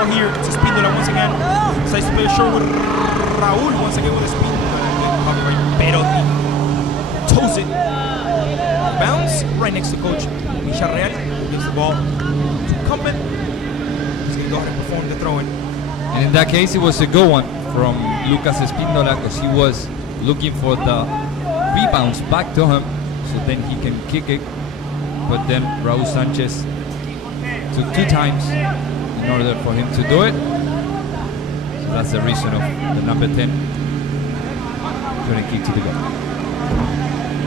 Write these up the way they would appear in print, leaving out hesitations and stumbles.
Here, it's a Spindola once again. Decides to play a short with Raul once again with a spin. Perotti toes it. Bounce right next to coach Villarreal. Gives the ball to incumbent. He's going to go ahead and perform the throw-in. And in that case, it was a good one from Lucas Espíndola because he was looking for the rebounds back to him so then he can kick it. But then Raul Sanchez took 2 times in order for him to do it. So that's the reason of the number 10 couldn't kick to the goal.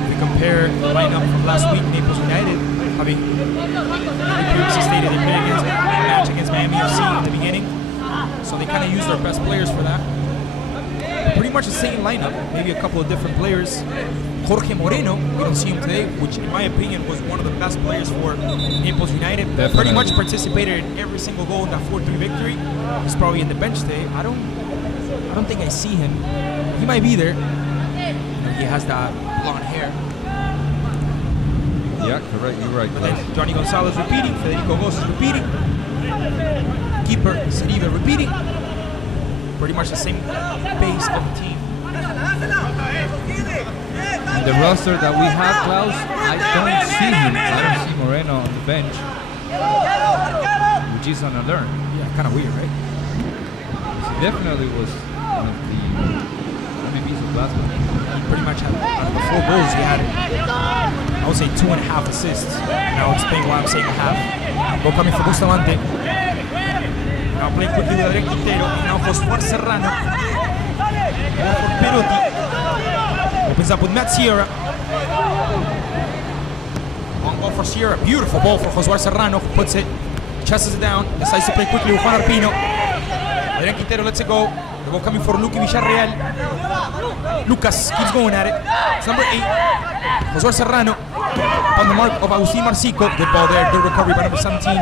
We compare the lineup from last week, Naples United, having previously stated they played against a match against Miami FC in the beginning. So they kind of used their best players for that. Pretty much the same lineup, maybe a couple of different players. Jorge Moreno, we don't see him today, which in my opinion was one of the best players for Naples United. Definitely. Pretty much participated in every single goal in that 4-3 victory. He's probably in the bench today. I don't think I see him. He might be there. He has that blonde hair. Yeah, correct. You're right. But then Johnny Gonzalez repeating, Federico Gos is repeating, keeper Seriva repeating. Pretty much the same base of the team. In the roster that we have, Klaus, I don't see him. I don't see Moreno on the bench, which is on alert. Yeah, kind of weird, right? He definitely was one of the MVPs of last week. Pretty much had out of the 4 goals he had, I would say 2.5 assists. And I'll explain why I'm saying a half. Goal coming from Bustamante. Now playing quickly with Adrián Quintero. Now Josué Serrano. Ball for Perotti. Opens up with Matt Sierra. Long ball for Sierra. Beautiful ball for Josué Serrano. Puts it, chests it down. Decides to play quickly with Juan Arpino. Adrián Quintero lets it go. The ball coming for Luqui Villarreal. Lucas keeps going at it. It's number 8. Josué Serrano on the mark of Agustín Marcico. Good ball there. Good recovery by number 17.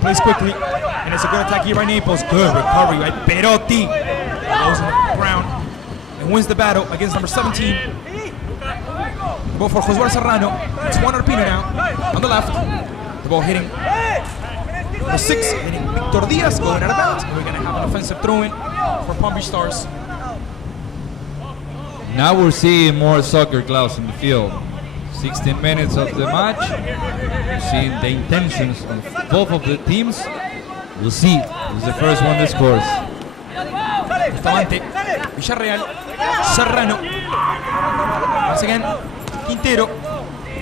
Plays quickly. And it's a good attack here by Naples. Good recovery by Perotti. Goes in the ground and wins the battle against number 17. The ball for Josué Serrano. It's Juan Arpino now on the left. The ball hitting number 6, hitting Victor Diaz, going out of bounds. And we're going to have an offensive throw-in for Palm Beach Stars. Now we're seeing more soccer, Klaus, in the field. 16 minutes of the match. We're seeing the intentions of both of the teams. We'll see who's the first one that scores. Bustamante, Villarreal, Serrano. Once again, Quintero.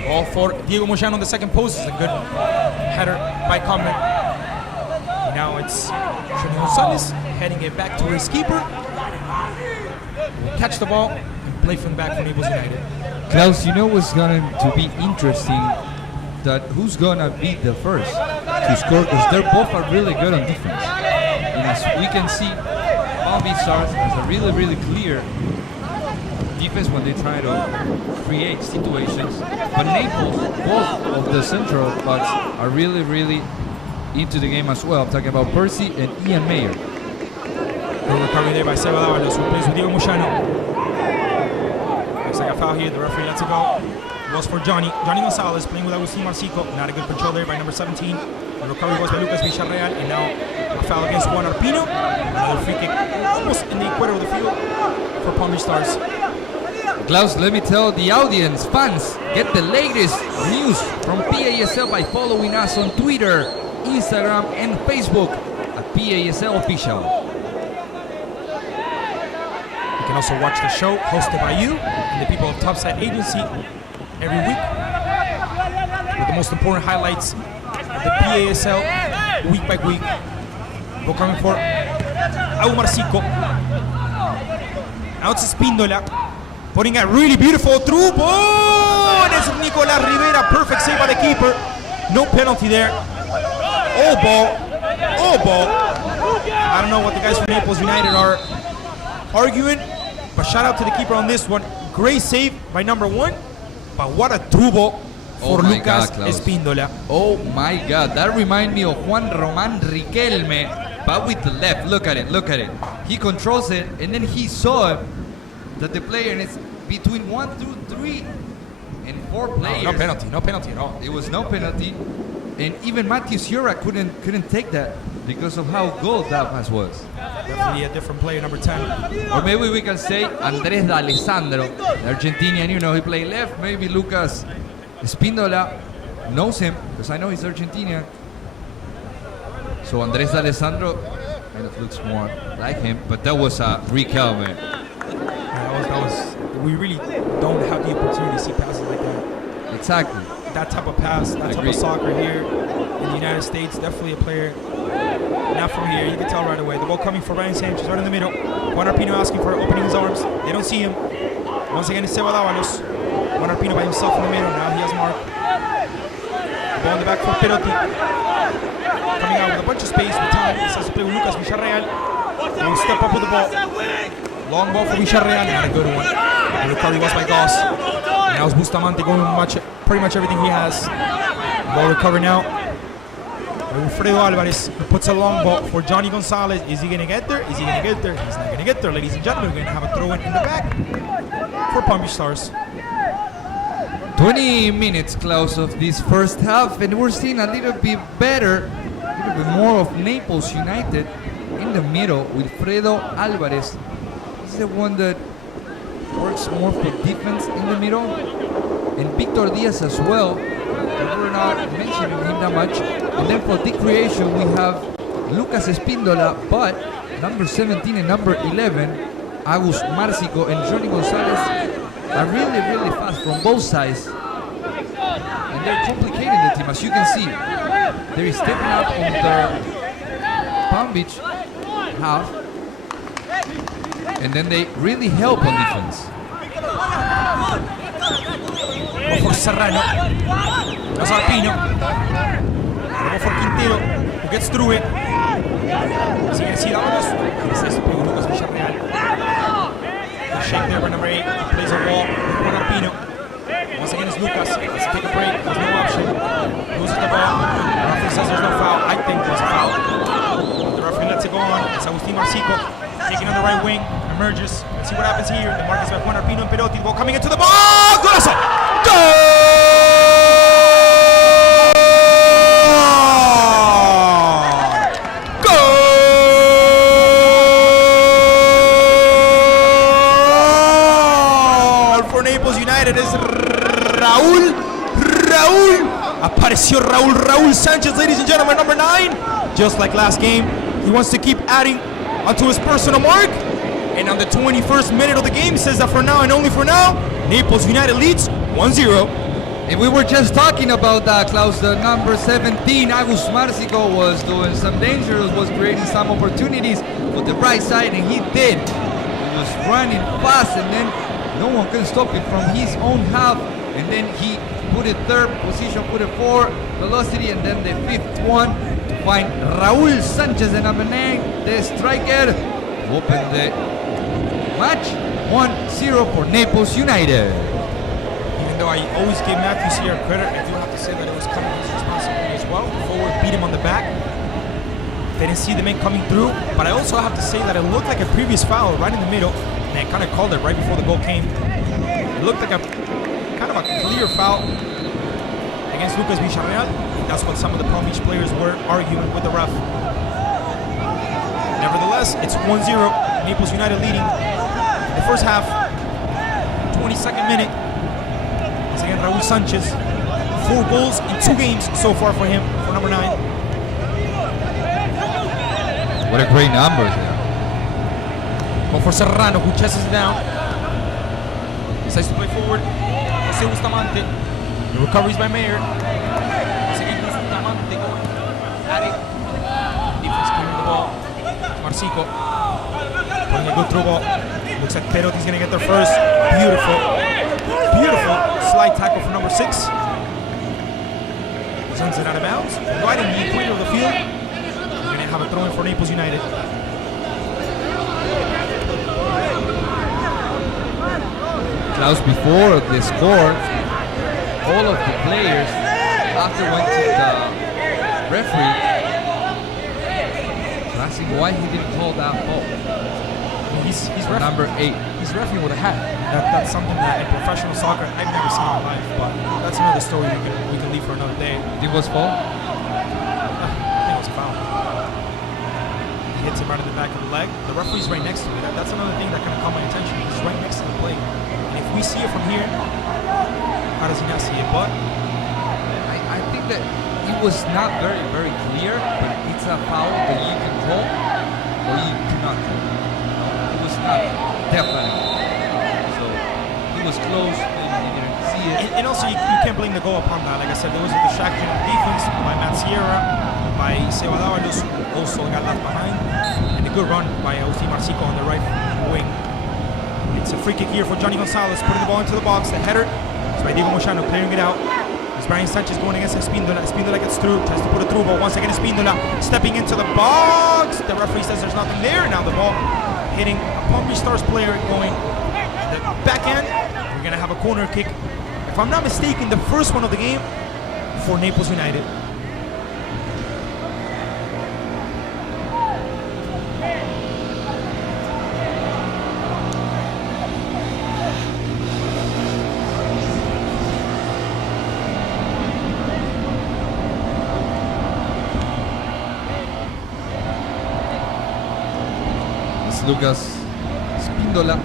Ball for Diego Moyano on the second post. It's a good header by Conman. Now it's Johnny Gonzalez heading it back to his keeper. Will catch the ball and play from back for Naples United. Klaus, you know what's going to be interesting? That who's going to be the first to score, because they both are really good on defense. And as we can see, Palm Beach Stars has a really, really clear defense when they try to create situations. But Naples, both of the central backs are really, really into the game as well. I'm talking about Percy and Ian Mayer. Good recovery there by Seba Dávalos, who plays with Diego Moyano. Looks like a foul here. The referee lets it go. Was for Johnny Gonzalez playing with Agustín Marcico. Not a good control there by number 17. The recovery was by Lucas Villarreal, and now a foul against Juan Arpino. Another free kick almost in the equator of the field for Palm Beach Stars. Klaus, let me tell the audience, fans, get the latest news from PASL by following us on Twitter, Instagram, and Facebook at PASL Official. You can also watch the show hosted by you and the people of Topside Agency every week with the most important highlights of the PASL week by week. Go coming for Agu Marcico. Out to Spindola. Putting a really beautiful through ball. And it's Nicolás Rivera. Perfect save by the keeper. No penalty there. All ball. All ball. I don't know what the guys from Naples United are arguing, but shout out to the keeper on this one. Great save by number 1. But what a through ball for Lucas Espíndola. Oh my God, that reminds me of Juan Román Riquelme, but with the left. Look at it, look at it. He controls it, and then he saw that the player is between 1, 2, 3, and 4 players. No penalty at all. It was no penalty, and even Matthew Sierra couldn't take the because of how good that pass was. Definitely a different player, number 10. Or maybe we can say Andrés D'Alessandro, the Argentinian. You know, he played left. Maybe Lucas Espíndola knows him because I know he's Argentinian. So Andrés D'Alessandro kind of looks more like him, but that was a recall, man. We really don't have the opportunity to see passes like that. Exactly. That type of pass, that type of soccer here in the United States, definitely a player not from here. You can tell right away. The ball coming for Ryan Sanchez right in the middle. Juan Arpino asking for opening his arms. They don't see him. Once again, it's Seba Dávalos. Juan Arpino by himself in the middle. Now he has Mark. Ball in the back for Perotti. Coming out with a bunch of space with time. He starts to play with Lucas Villarreal. He will step up with the ball. Long ball for Villarreal. Not a good one. The recovery was by Goss. Now it's Bustamante going pretty much everything he has. Ball recovered now. Alfredo Alvarez puts a long ball for Johnny Gonzalez. Is he going to get there? Is he going to get there? He's not going to get there, ladies and gentlemen. We're going to have a throw in the back for Palm Beach Stars. 20 minutes, Klaus, of this first half, and we're seeing a little bit better, a little bit more of Naples United in the middle with Fredo Alvarez. He's the one that works more for defense in the middle, and Victor Diaz as well. We're not mentioning him that much. And then for the creation, we have Lucas Espíndola, but number 17 and number 11, Agus Marcico and Johnny Gonzalez are really, really fast from both sides. And they're complicating the team. As you can see, they're stepping up on the Palm Beach half. And then they really help on defense. For Serrano. That's Arpino. Go for Quintero, who gets through it. As you can see, Dávalos. This is Lucas Villarreal. The shake there by number 8. He plays a wall with Arpino. Once again, it's Lucas. Let's take a break. There's no option. Loses the ball. The referee says there's no foul. I think there's a foul. The referee lets it go on. It's Agustín Marcico taking on the right wing. Emerges. Let's see what happens here. The mark is by Juan Arpino and Perotti. The ball coming into the ball. Golazo! Goal! United is Raúl apareció Raúl Sanchez, ladies and gentlemen, number 9. Just like last game, he wants to keep adding onto his personal mark. And on the 21st minute of the game, says that for now and only for now, Naples United leads 1-0. And we were just talking about that, Klaus. The number 17, Agus Marcico, was doing some dangerous, was creating some opportunities with the right side, and he did. He was running fast, and then no one can stop him from his own half. And then he put it third position, put it 4 velocity, and then the 5th one to find Raúl Sanchez, the number 9, the striker, to open the match 1-0 for Naples United. Even though I always give Matthew Sierra credit, I do have to say that it was Cunningham's responsibility as well. The forward beat him on the back. They didn't see the man coming through, but I also have to say that it looked like a previous foul right in the middle, and I kind of called it right before the goal came. It looked like a kind of a clear foul against Lucas Villarreal. That's what some of the Palm Beach players were arguing with the ref. Nevertheless, it's 1-0. Naples United leading in the first half. 22nd minute. Once again, Raúl Sanchez. 4 goals in 2 games so far for him, for number 9. What a great number there. Go for Serrano, who chases it down. Decides to play forward. Jose Bustamante. The recoveries by Mayer. Once again, Bustamante going at it. Defense clearing the ball. Marcico. Putting a good through ball. Looks like Perotti's going to get there first. Beautiful. Beautiful slide tackle for number 6. Sends it out of bounds. Right in the equator of the field. We're going to have a throw in for Naples United. Klaus, before the score, all of the players, after went to the referee, asking why he didn't call that ball. He's number 8. He's refereeing with a hat. That's something that in professional soccer I've never seen in life, but that's another story we can leave for another day. It was foul? I think it was a foul. He hits him right in the back of the leg. The referee's right next to it. That's another thing that kind of caught my attention. He's right next to the play. And if we see it from here, how does he not see it? But I think that it was not very, very clear, but it's a foul that you can call or you cannot call. It was not definitely. So he was close, maybe he didn't see it. and also you can't blame the goal upon that. Like I said, there was a distraction of defense by Matt Sierra, by Seba Dávalos, who also got left behind, and a good run by Agustín Marcico on the right wing. It's a free kick here for Johnny Gonzalez, putting the ball into the box. The header is by Diego Moyano, clearing it out. It's Brian Sanchez going against Espíndola. Espíndola gets through, tries to put it through, but once again Espíndola stepping into the box. The referee says there's nothing there. Now the ball hitting a Palm Beach Stars player going the back end. We're going to have a corner kick, if I'm not mistaken, the first one of the game for Naples United. Lucas Espíndola, I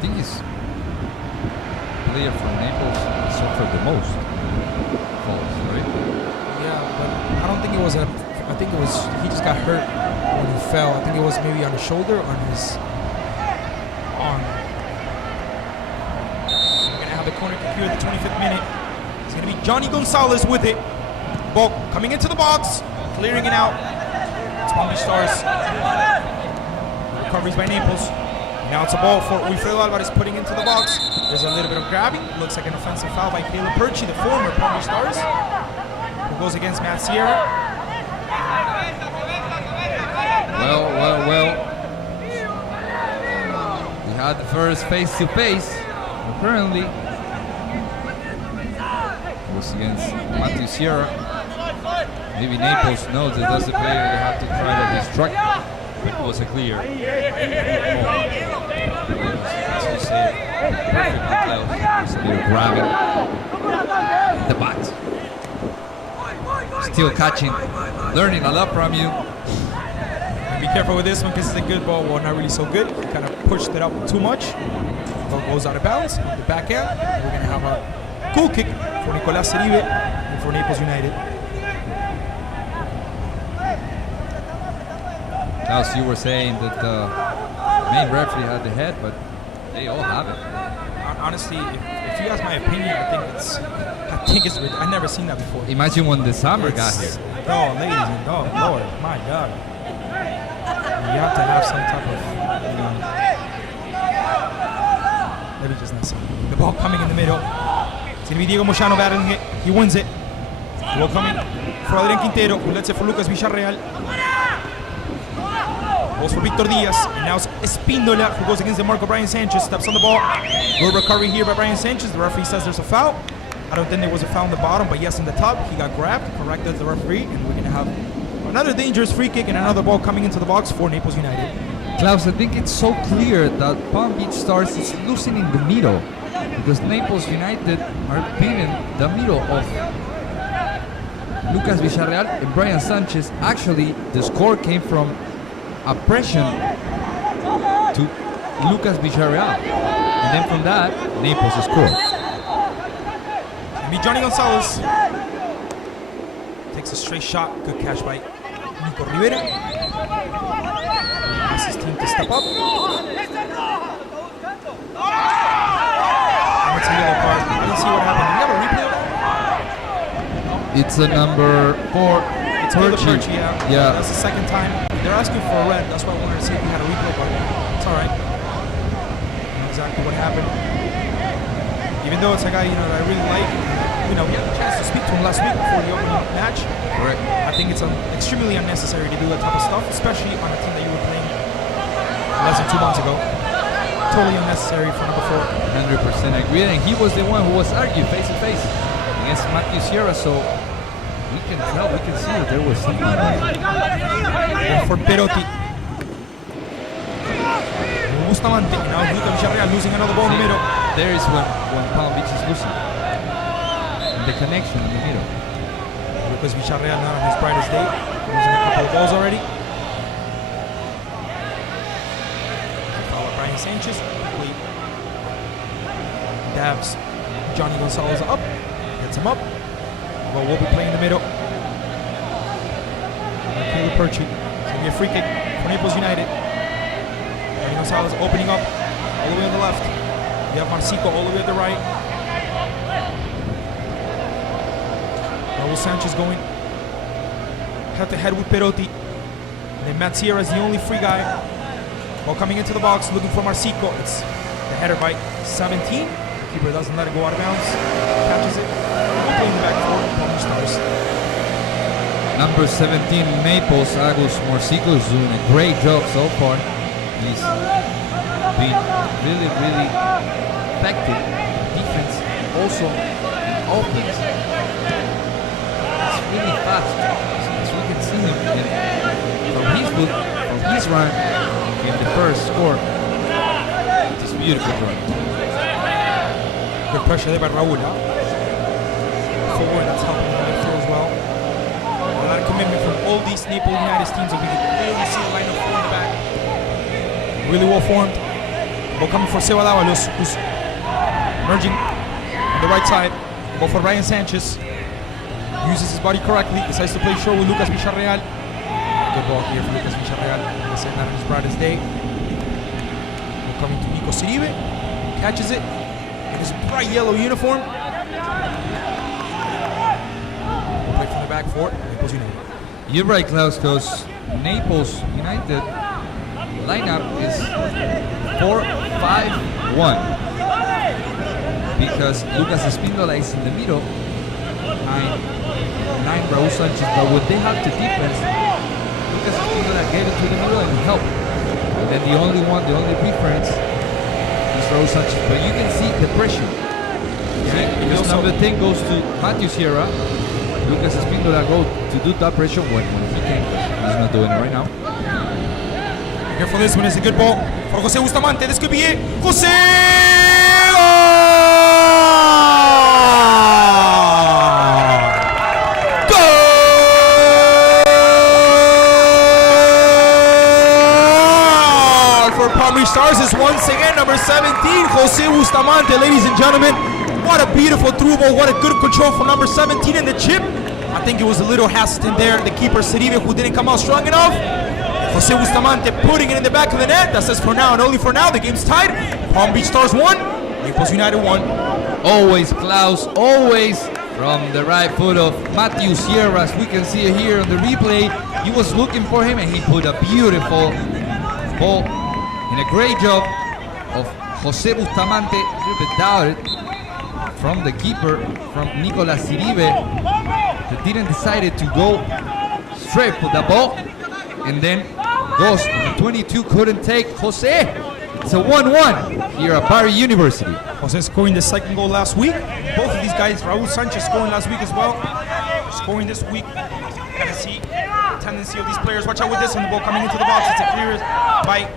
think he's player from Naples suffered the most falls, right? Yeah, but I don't think it was I think it was, he just got hurt when he fell. I think it was maybe on his shoulder or on his arm. We're going to have the corner kick here at the 25th minute. It's going to be Johnny Gonzalez with it. Ball coming into the box, clearing it out. It's Palm Beach Stars. Recoveries by Naples. Now it's a ball for Wilfredo Alvarez putting into the box. There's a little bit of grabbing. Looks like an offensive foul by Caleb Perchi, the former Palm Beach Stars, who goes against Matt Sierra. Well. We had the first face-to-face. Apparently, it was against Matthew Sierra. Maybe Naples knows that that's the player they have to try to distract. But it was a clear. As you say, perfectly close. They're grabbing the bat. Still catching, learning a lot from you. Be careful with this one because it's a good ball. Well, not really so good. He kind of pushed it up too much. Ball goes out of bounds. The back end. We're going to have a goal kick for Nicolás Seribe and for Naples United. As you were saying that the main referee had the head, but they all have it. Honestly, if you ask my opinion, I think it's I've never seen that before. Imagine when the summer got here. Oh, ladies and Lord, my God. You have to have some type of, let me just not say. The ball coming in the middle. It's going to be Diego Moyano battling it. He wins it. The ball coming for Adrián Quintero, who lets it for Lucas Villarreal. Goes for Victor Diaz, and now it's Espíndola who goes against the mark of Brian Sanchez, steps on the ball. Good recovery here by Brian Sanchez. The referee says there's a foul. I don't think there was a foul on the bottom, but yes, in the top, he got grabbed, corrected the referee, and we're going to have another dangerous free kick and another ball coming into the box for Naples United. Klaus, I think it's so clear that Palm Beach Stars is losing in the middle because Naples United are beating the middle of Lucas Villarreal and Brian Sanchez. Actually, the score came from a pressure to Lucas Villarreal, and then from that, Naples scored. And Johnny Gonzalez takes a straight shot. Good catch by Nico Rivera. He asks his team to step up. And it's a yellow card. I didn't see what happened. Do you have a replay of that? It's a number 4. It's Perchi, yeah. That's the second time. They're asking for a red. That's why I wanted to see if we had a replay, but it's all right. I know exactly what happened. Even though it's a guy, that I really like. We had a chance to speak to him last week before the opening match. Correct. I think it's extremely unnecessary to do that type of stuff, especially on a team that you were playing less than 2 months ago. Totally unnecessary for number 4. 100% agree. And he was the one who was arguing face to face against Matthew Sierra, so we can see that there was something. For Perotti. Bustamante. Now Lucas Villarreal losing another ball in the middle. There is when Palm Beach is losing. And the connection in the middle. Lucas Villarreal not on his brightest day. Losing a couple of balls already. Ryan Sanchez. Wait. Dabs Johnny Gonzalez up. Gets him up. Well, we'll be playing in the middle. Caleb Perchi. It's going to be a free kick for Naples United. Johnny Gonzalez opening up all the way on the left. We have Marcico all the way on the right. Raul Sanchez going head to head with Perotti. And then Matt Sierra is the only free guy. Ball coming into the box, looking for Marcico. It's the header by 17. The keeper doesn't let it go out of bounds. Catches it. We're playing back for Palm Stars. Number 17, Naples, Agus Marcico is doing a great job so far. He's been really, really effective in defense, also in offense. It's really fast, as we can see him from his run in the first score. It's a beautiful run. Good pressure there by Raul. Forward, that's helping the midfield as well. A lot of commitment from all these Naples United teams. We can clearly see the lineup in the back. Really well formed. Ball coming for Seba Dávalos, who's emerging on the right side. Ball for Ryan Sanchez. Uses his body correctly. Decides to play short with Lucas Villarreal. Good ball here for Lucas Villarreal. He's saying that on his brightest day. Ball coming to Nico Siribe. Catches it in his bright yellow uniform. Play from the back for Naples United. You're right, Klaus, because Naples United lineup is 4-5-1 because Lucas Espíndola is in the middle, 9 Raul Sanchez, but when they have to defense, Lucas Espíndola gave it to the middle and helped. And then the only reference is Raul Sanchez, but you can see the pressure. Because number 10 goes to Matthew Sierra. Lucas Espíndola go to do that pressure when he can. He's not doing it right now. Here for this one is a good ball for Jose Bustamante. This could be it. Jose! Goal for Palm Stars is once again number 17, Jose Bustamante, ladies and gentlemen. What a beautiful through ball. What a good control from number 17 in the chip. I think it was a little hesitant there. The keeper, Siribe, who didn't come out strong enough. Jose Bustamante putting it in the back of the net. That says for now and only for now. The game's tied. Palm Beach Stars 1. Naples United 1. Always Klaus, always from the right foot of Matthew Sierra. As we can see here on the replay, he was looking for him and he put a beautiful ball in a great job of Jose Bustamante. A little bit doubted from the keeper, from Nicolas Siribe, that didn't decide to go straight for the ball, and then goes 22, couldn't take Jose. It's a 1-1 here at Barry University. Jose scoring the second goal last week. Both of these guys, Raul Sanchez scoring last week as well. Scoring this week. Gotta see the tendency of these players. Watch out with this one. The ball coming into the box. It's a clear by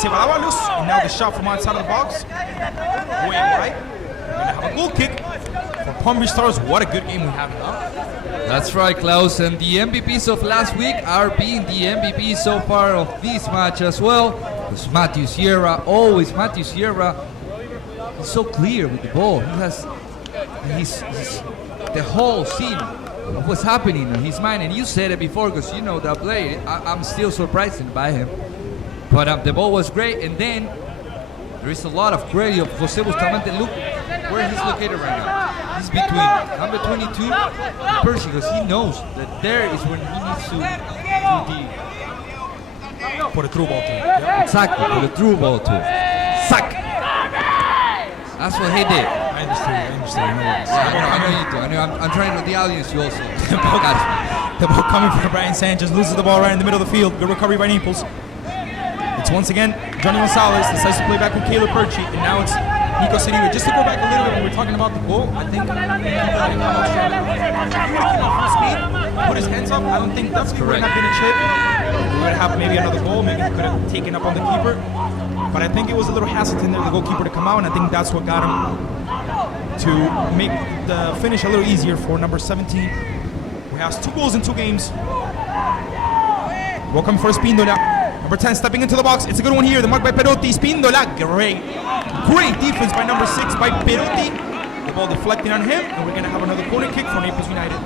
Seba Dávalos. And now the shot from outside of the box. Way right. We're gonna have a goal kick for Palm Beach Stars. What a good game we have now. That's right, Klaus. And the MVPs of last week are being the MVPs so far of this match as well. It's Matthew Sierra, always Matthew Sierra. He's so clear with the ball. He has the whole scene of what's happening in his mind. And you said it before because you know that play. I'm still surprised by him. But the ball was great. And then there is a lot of credit of Jose Bustamante. Look where he's located right now. He's between number 22 and Percy because he knows that there is when he needs to Put a through ball to him. Yep. Exactly, put a through ball to him. Sack! That's what he did. I understand. I know you do. I'm trying to the audience to also catch me. The ball coming from Brian Sanchez, loses the ball right in the middle of the field. Good recovery by Naples. It's once again Johnny Gonzalez decides to play back with Caleb Perchi, and now it's Nico Siribe. Just to go back a little bit when we're talking about the goal, I think speed, put his hands up. I don't think that's correct. Would have been a chip. We would have maybe another goal. Maybe he could have taken up on the keeper. But I think it was a little hesitant there, the goalkeeper, to come out, and I think that's what got him to make the finish a little easier for number 17, who has 2 goals in 2 games. Welcome for Espíndola. Number 10 stepping into the box. It's a good one here. The mark by Perotti. Spindola. Great defense by number 6 by Perotti. The ball deflecting on him. And we're going to have another corner kick for Naples United.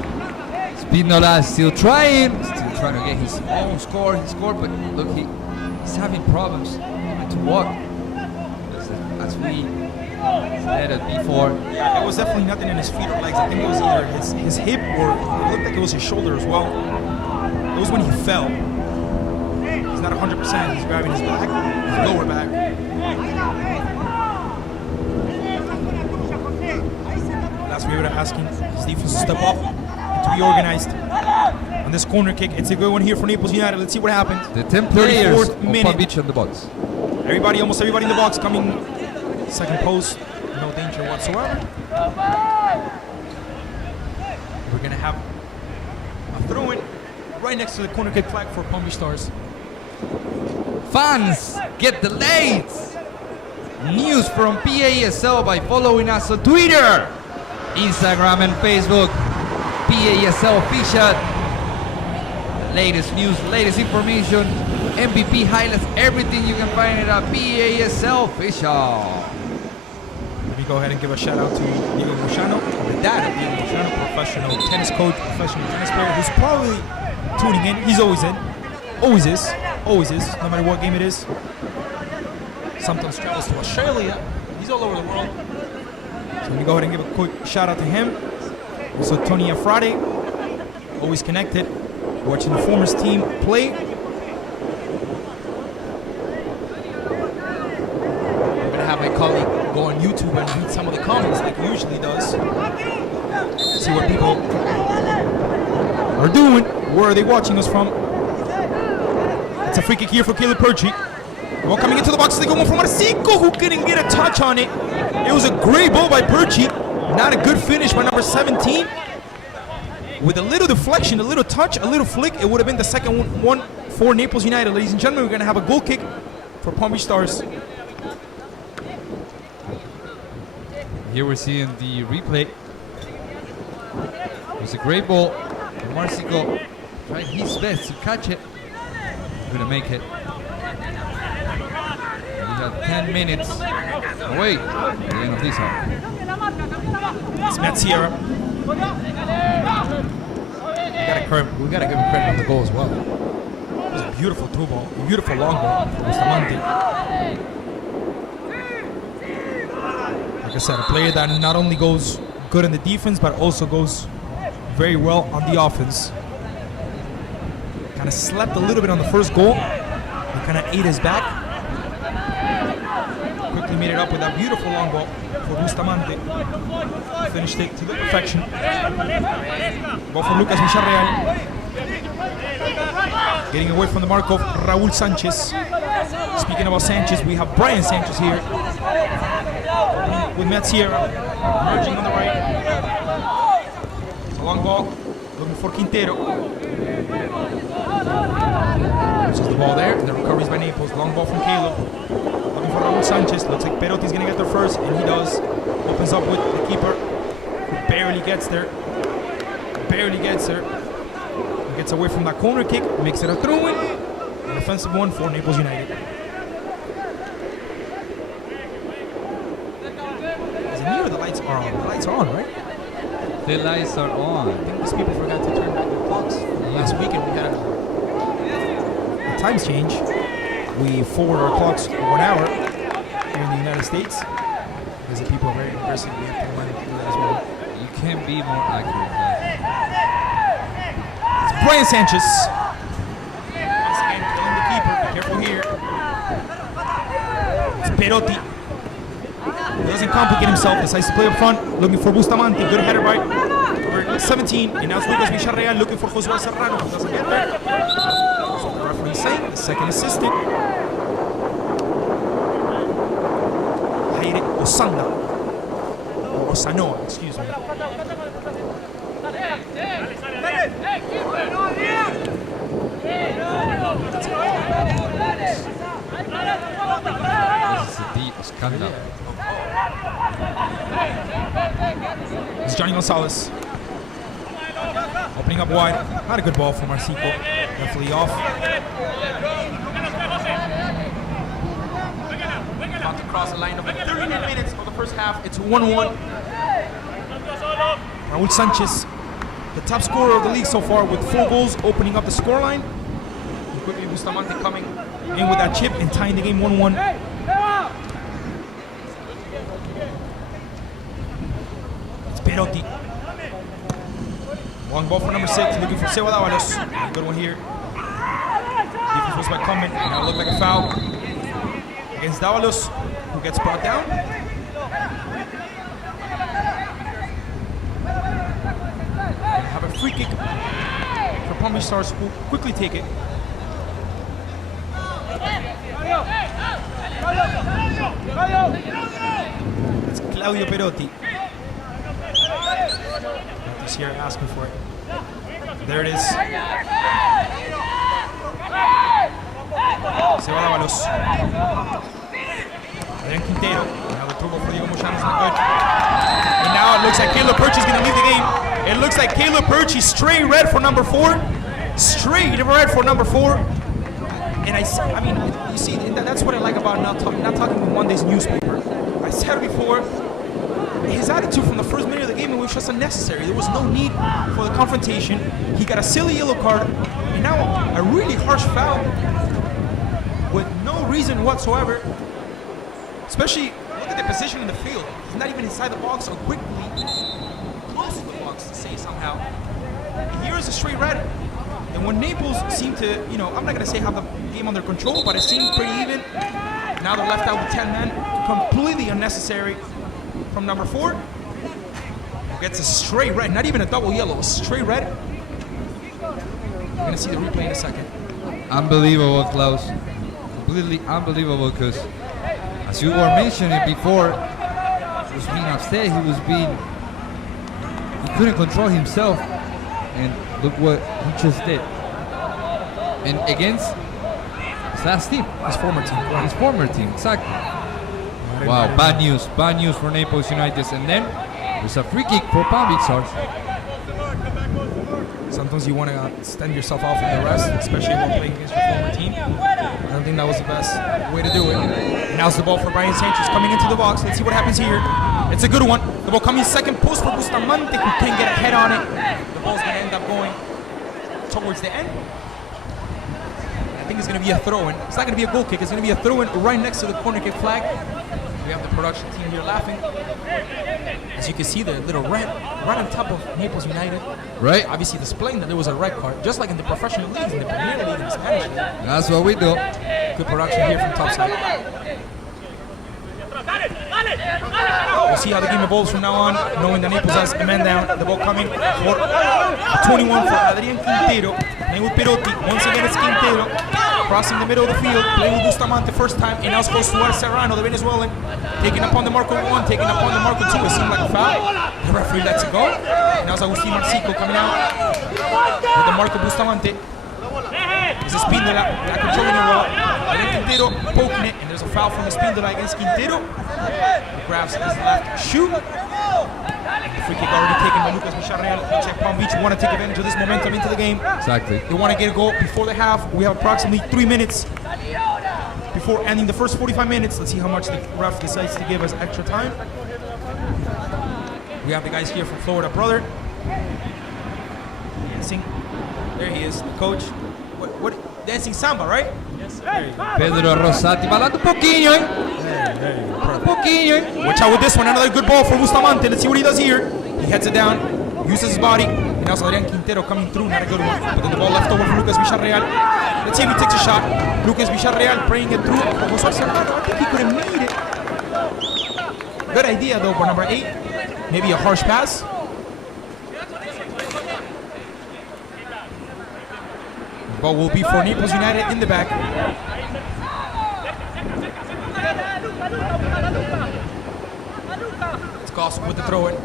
Spindola still trying to get his own score. He scored, but look, he's having problems to walk. As we said it before. Yeah, it was definitely nothing in his feet or legs. I think it was either his hip or it looked like it was his shoulder as well. It was when he fell. He's not 100%. He's grabbing his back, his lower back. Last we were asking his defense to step up and to be organized. On this corner kick, it's a good one here for Naples United. Let's see what happens. The 10 players of minute. Palm Beach on the box. Almost everybody in the box coming. Second post, no danger whatsoever. We're gonna have a throw-in right next to the corner kick flag for Palm Beach Stars. Fans, get the lates! News from PASL by following us on Twitter, Instagram and Facebook. PASL official. Latest news, latest information, MVP highlights, everything you can find it at PASL official. Let me go ahead and give a shout out to Diego Moshano, the dad of Diego Moshano, professional tennis coach, professional tennis player, who's probably tuning in. He's always in. Always is, no matter what game it is. Sometimes travels to Australia. He's all over the world. So let me go ahead and give a quick shout out to him. Also Tony Afrade, always connected, watching the Formers team play. I'm gonna have my colleague go on YouTube and read some of the comments like he usually does. See what people are doing. Where are they watching us from? It's a free kick here for Caleb Perchi. Ball coming into the box. They go one from Marcico, who couldn't get a touch on it. It was a great ball by Perchi. Not a good finish by number 17. With a little deflection, a little touch, a little flick, it would have been the second one for Naples United. Ladies and gentlemen, we're going to have a goal kick for Palm Beach Stars. Here we're seeing the replay. It was a great ball. And Marcico tried his best to catch it. Gonna make it. And we have 10 minutes away at the end of this half. It's Matt Sierra. We gotta give him credit on the goal as well. It was a beautiful through ball, a beautiful long ball for Bustamante. Like I said, a player that not only goes good in the defense, but also goes very well on the offense. Kind of slept a little bit on the first goal. He kind of ate his back. Quickly made it up with that beautiful long ball for Bustamante. Finished it to the perfection. Ball for Lucas Villarreal. Getting away from the mark of Raul Sanchez. Speaking about Sanchez, we have Brian Sanchez here with Matt Sierra emerging on the right. It's a long ball looking for Quintero. This is the ball there. The recovery is by Naples. Long ball from Caleb. Looking for Raul Sanchez. Looks like Perotti's going to get there first, and he does. Opens up with the keeper. Barely gets there. He gets away from that corner kick. Makes it a throw-in. An offensive one for Naples United. Is it me or the lights are on? The lights are on, right? The lights are on. I think these people forgot to turn back the clocks. Last weekend we had a times change. We forward our clocks 1 hour here in the United States. Because the people are very aggressive. We have to remind them to do that as well. You can't be more accurate. It's Brian Sanchez. Once again, killing the keeper. Be careful here. It's Perotti. He doesn't complicate himself. Decides to play up front. Looking for Bustamante. Good header right. Number 17. And now it's Lucas Villarreal looking for Josué Serrano. Doesn't get there. That's what the referee is saying. The second assistant. Jaire Osanda. Or Osanoa, excuse me. This is a deep scandal. It's Johnny Gonzalez. Opening up wide. Not a good ball for Marcico. Definitely off. About to cross the line of 39 minutes of the first half. It's 1-1. Raul Sanchez, the top scorer of the league so far with 4 goals, opening up the scoreline. And quickly Bustamante coming in with that chip and tying the game 1-1. It's Perotti. Long ball for number 6, looking for Seba Dávalos. Good one here. Defense was by Cummins. Now it looked like a foul against Dávalos, who gets brought down. Have a free kick for Palm Beach Stars, who quickly take it. It's Claudio Perotti. This here asking for it. There it is. Seba Dávalos. Adrián Quintero. Now the turbo for Diego Moyano is not good. And now it looks like Caleb Perch is going to leave the game. It looks like Caleb Perch is straight red for number 4. Straight red for number 4. And I mean, you see, that's what I like about not talking with Monday's newspaper. I said it before. His attitude from the first minute of the game was just unnecessary. There was no need for the confrontation. He got a silly yellow card, and now a really harsh foul with no reason whatsoever. Especially, look at the position in the field. He's not even inside the box, so quickly close to the box to say somehow. Here is a straight red. And when Naples seemed to, I'm not going to say have the game under control, but it seemed pretty even. Now they're left out with 10 men. Completely unnecessary. From number 4, gets a straight red, not even a double yellow, a straight red. We're gonna see the replay in a second. Unbelievable, Klaus. Completely unbelievable, because as you were mentioning before, he was being upset, he couldn't control himself, and look what he just did. And against his last team. His former team. Right. His former team, exactly. Wow, bad news for Naples United. And then there's a free kick for Palm Beach Stars. Sometimes you want to extend yourself out from the rest, especially when playing against your former team. I don't think that was the best way to do it. And now's the ball for Brian Sanchez coming into the box. Let's see what happens here. It's a good one. The ball coming second post for Bustamante, who can't get a head on it. The ball's going to end up going towards the end. I think it's going to be a throw-in. It's not going to be a goal kick. It's going to be a throw-in right next to the corner kick flag. We have the production team here laughing. As you can see, the little red right on top of Naples United. Right. Obviously displaying that there was a red card, just like in the professional leagues, in the Premier League, in the Spanish League. That's what we do. Good production here from topside. We'll see how the game evolves from now on, knowing that Naples has a man down. The ball coming for 21 for Adrián Quintero. Playing with Perotti. Once again, it's Quintero. Crossing the middle of the field, playing with Bustamante first time, and now it's Josué Serrano, the Venezuelan, taking up on the Marco 1, taking up on the Marco 2. It seemed like a foul. The referee lets it go. And now it's Agustín Marcico coming out with the Marco Bustamante. It's Espíndola, not controlling it well. Adrián Quintero poking it, and there's a foul from Espíndola against Quintero. He grabs his left shoe. The free kick already taken by Lucas Villarreal. Check Palm Beach want to take advantage of this momentum into the game. Exactly. They want to get a goal before the half. We have approximately 3 minutes before ending the first 45 minutes. Let's see how much the ref decides to give us extra time. We have the guys here from Florida Brother. Dancing. There he is, the coach. What dancing samba, right? Yes, sir. There you go. Pedro Rosati, balando un poquinho, There you go. un poquinho. Watch out with this one. Another good ball for Bustamante. Let's see what he does here. He heads it down, uses his body. And now it's Adrián Quintero coming through. Not a good one. But then the ball left over for Lucas Villarreal. Let's see if he takes a shot. Lucas Villarreal praying it through. Josué Serrano, I think he could have made it. Good idea though for number 8. Maybe a harsh pass. The ball will be for Naples United in the back. It's Goss with the throw-in.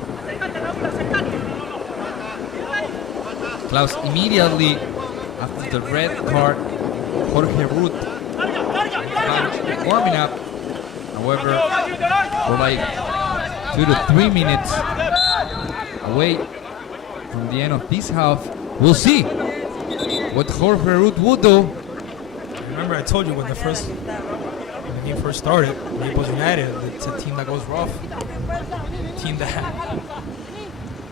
Klaus, immediately after the red card, Jorge Ruth warming up. However, we're like 2 to 3 minutes away from the end of this half. We'll see what Jorge Ruth will do. Remember I told you when the the game first started, Naples United, it's a team that goes rough. A team that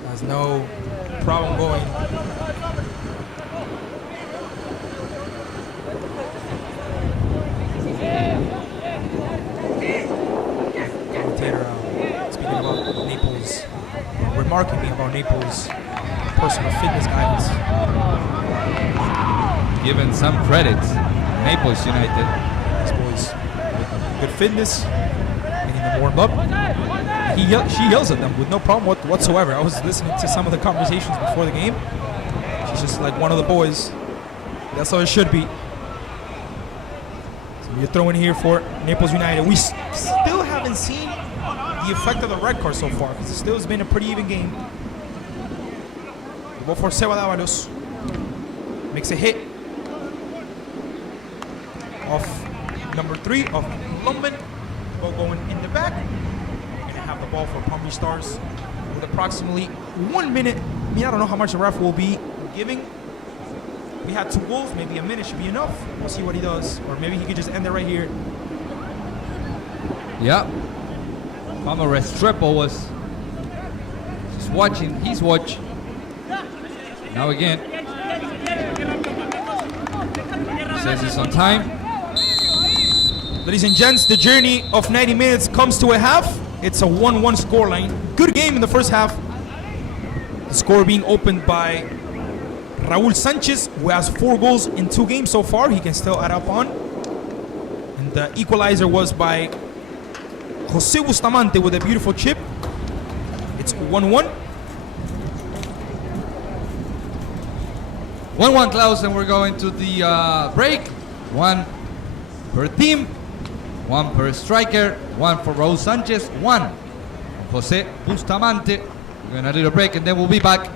has no problem going. Commentator speaking about Naples, remarking me about Naples' personal fitness guidance. Given some credit, Naples United. These boys with good fitness, getting them warmed up. She yells at them with no problem whatsoever. I was listening to some of the conversations before the game. She's just like one of the boys. That's how it should be. So you're throwing here for Naples United. We still haven't seen the effect of the red card so far, because it still has been a pretty even game. The ball for Ceballos. Makes a hit off number 3 of Lumben. Ball going in the back. We're going to have the ball for Palm Beach Stars with approximately 1 minute. I mean, I don't know how much the ref will be giving. We had 2 goals, maybe a minute should be enough. We'll see what he does. Or maybe he could just end it right here. Yeah. Mama Restrepo was just watching his watch. Now again. Says it's on time. Ladies and gents, the journey of 90 minutes comes to a half. It's a 1-1 scoreline. Good game in the first half. The score being opened by Raul Sanchez, who has 4 goals in 2 games so far. He can still add up on. And the equalizer was by Jose Bustamante with a beautiful chip. It's 1-1. 1-1 Klaus, and we're going to the break. 1 per team, 1 per striker, 1 for Raul Sanchez, 1 Jose Bustamante. We're going to a little break and then we'll be back.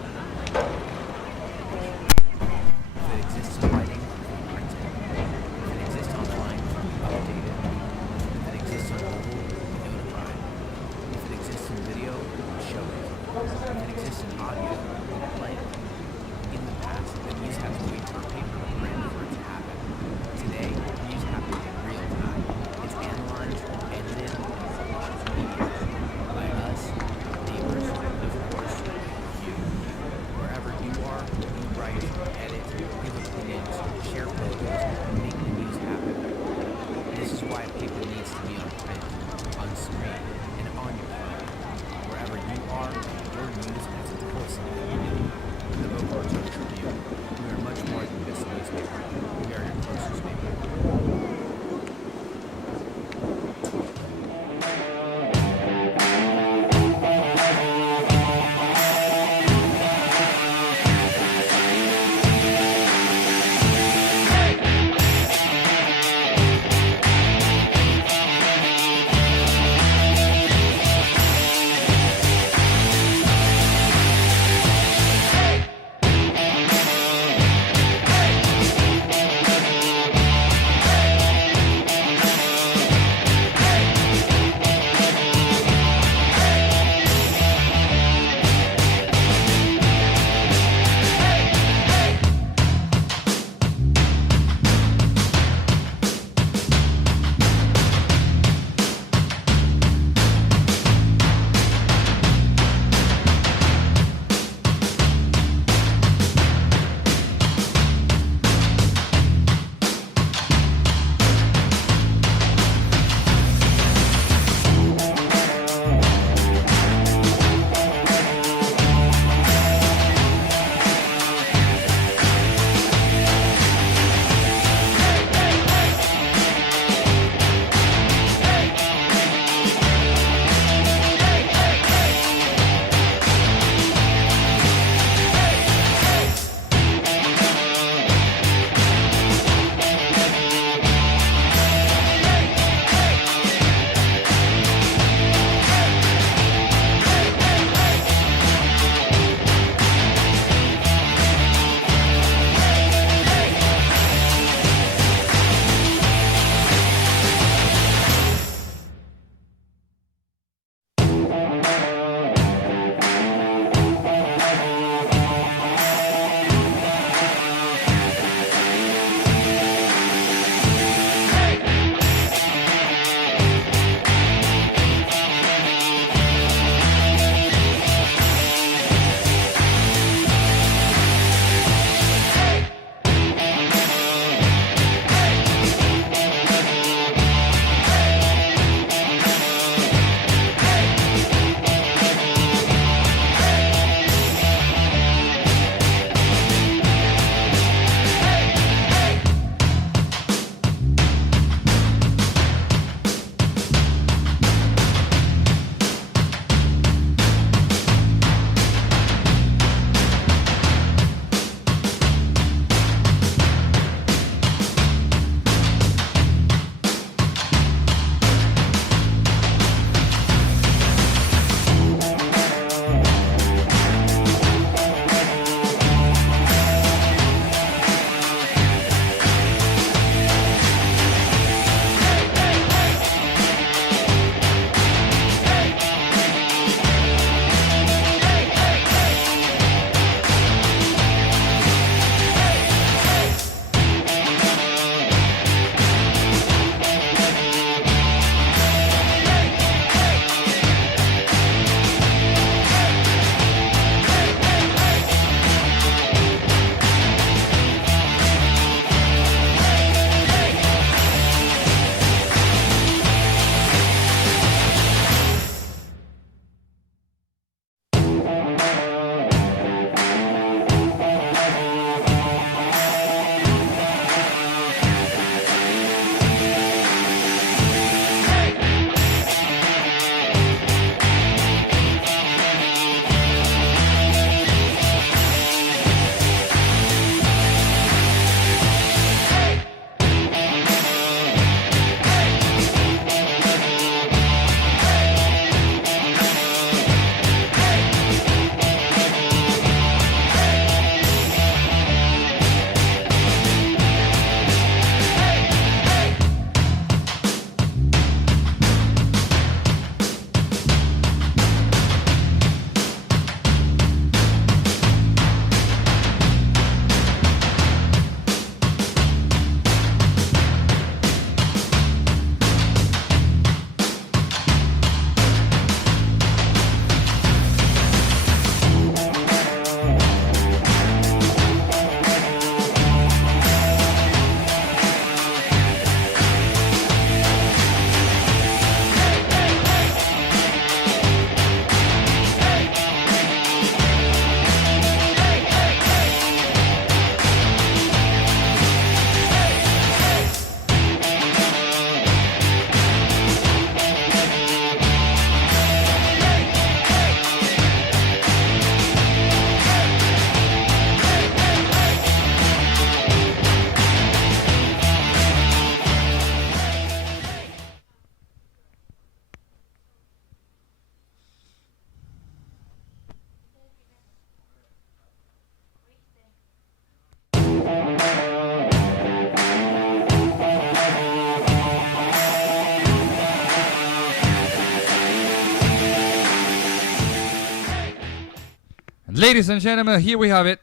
And ladies and gentlemen, here we have it.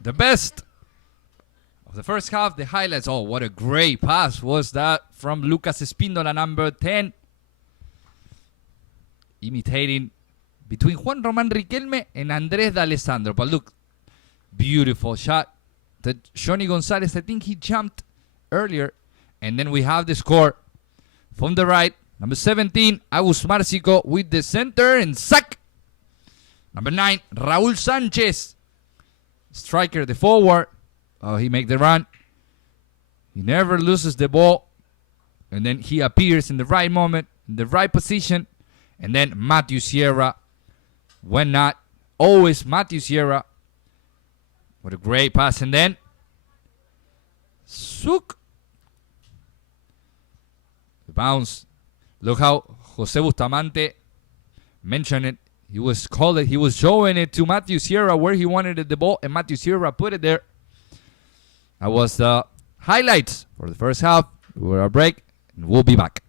The best of the first half, the highlights. Oh, what a great pass was that from Lucas Espíndola, number 10. Imitating between Juan Román Riquelme and Andrés D'Alessandro. But look, beautiful shot. That Johnny Gonzalez, I think he jumped earlier. And then we have the score from the right. Number 17, Agus Marcico with the center and sack. Number 9, Raúl Sanchez. Striker, the forward. Oh, he make the run. He never loses the ball. And then he appears in the right moment, in the right position. And then Matthew Sierra. When not, always Matthew Sierra. What a great pass. And then Suk. The bounce. Look how Jose Bustamante mentioned it. He was showing it to Matthew Sierra where he wanted the ball, and Matthew Sierra put it there. That was the highlights for the first half. We're on a break, and we'll be back.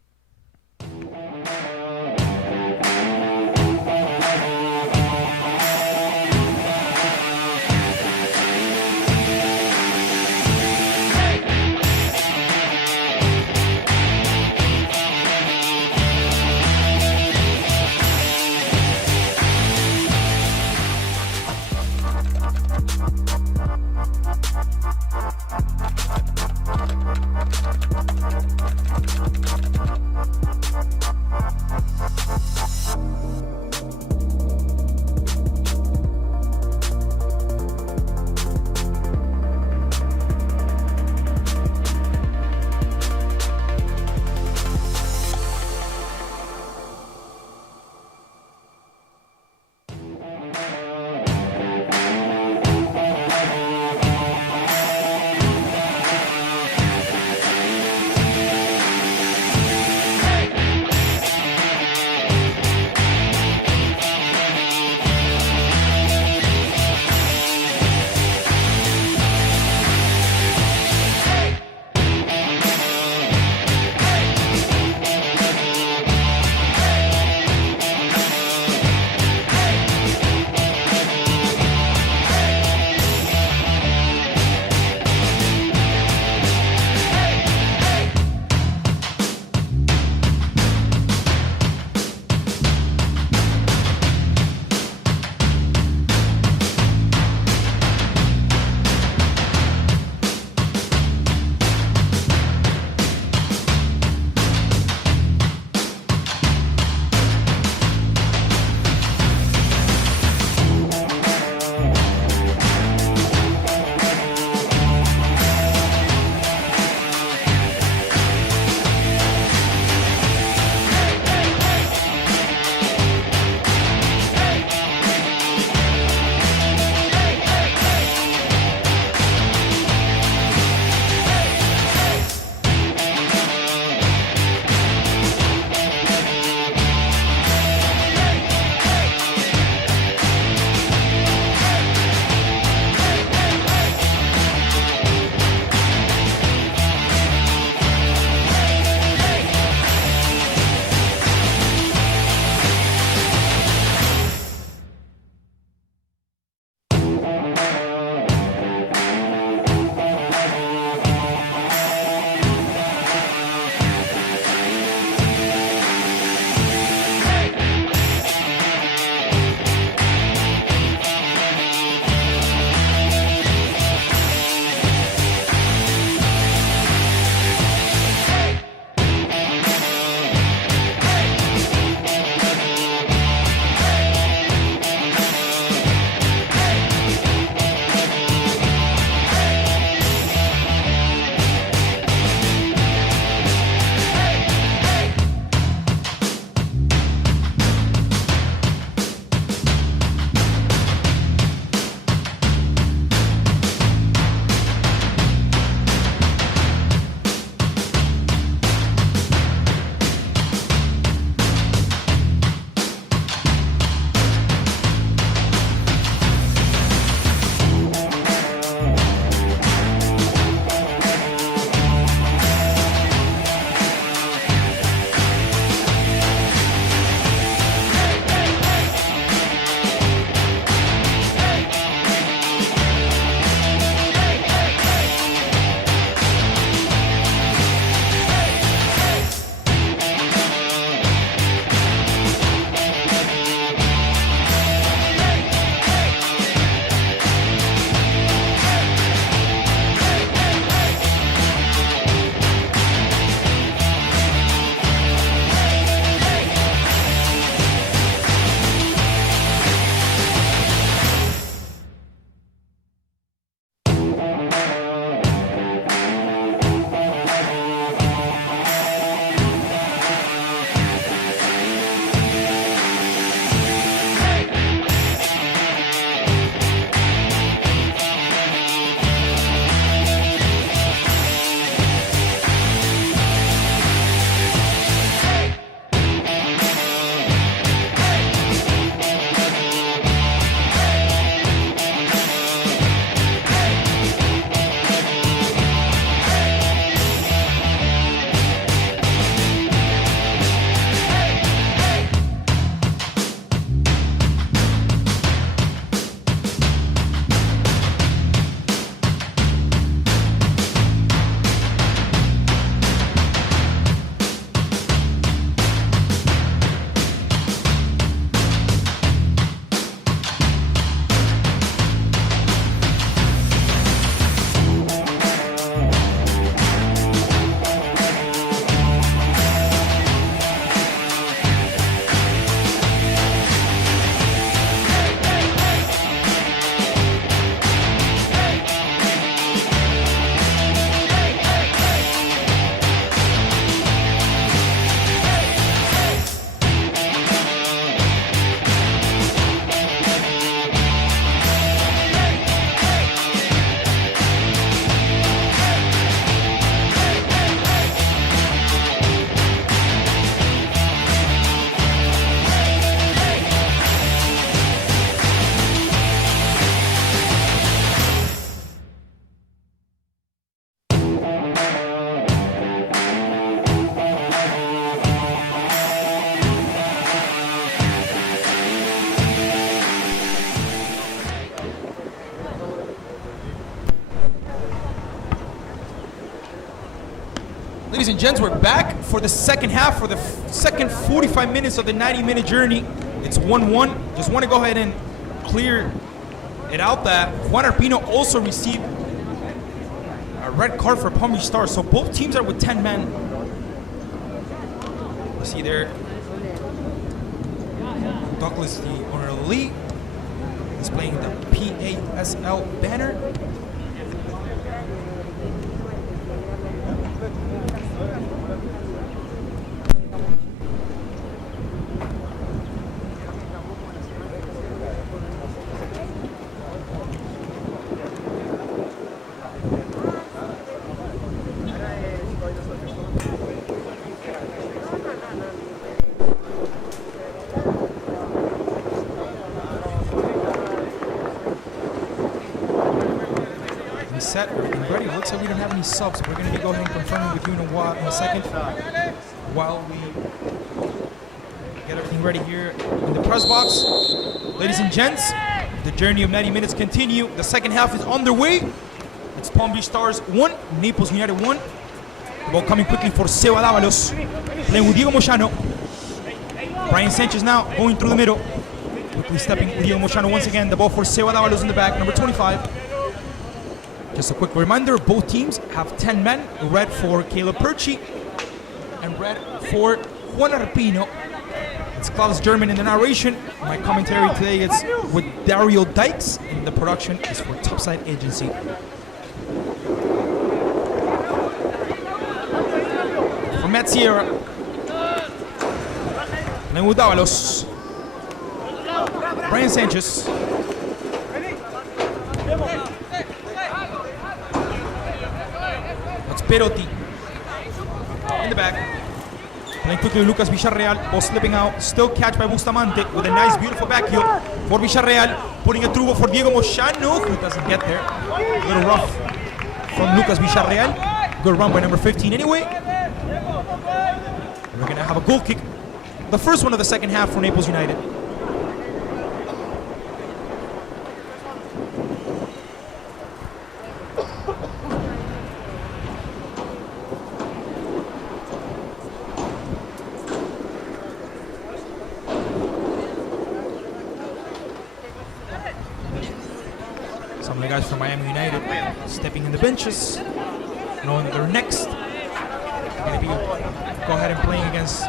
Ladies and gents, we're back for the second half, for the second 45 minutes of the 90-minute journey. It's 1-1. Just want to go ahead and clear it out that Juan Arpino also received a red card for Palm Beach Stars. So both teams are with 10 men. You see there, Douglas, the owner of the league, displaying the PASL banner. Set and ready. Looks like we don't have any subs. We're going to be going and confirming with you in a second while we get everything ready here in the press box. Ladies and gents, the journey of 90 minutes continue. The second half is underway. It's Palm Beach Stars 1, Naples United 1. The ball coming quickly for Seba Dávalos, playing with Diego Moyano. Brian Sanchez now going through the middle, quickly stepping with Diego Moyano once again. The ball for Seba Dávalos in the back, number 25. Just a quick reminder, both teams have 10 men, red for Caleb Perchi and red for Juan Arpino. It's Klaus German in the narration. My commentary today is with Dario Dykes, and the production is for Topside Agency. From Matt Sierra. Then with Dávalos. Brian Sanchez. Perotti in the back. Playing quickly with Lucas Villarreal. Ball slipping out. Still catch by Bustamante with a nice, beautiful back heel for Villarreal. Putting it through for Diego Moyano, who doesn't get there. A little rough from Lucas Villarreal. Good run by number 15 anyway. We're going to have a goal kick. The first one of the second half for Naples United. Some of the guys from Miami United stepping in the benches, knowing they're next. Going to be go ahead and playing against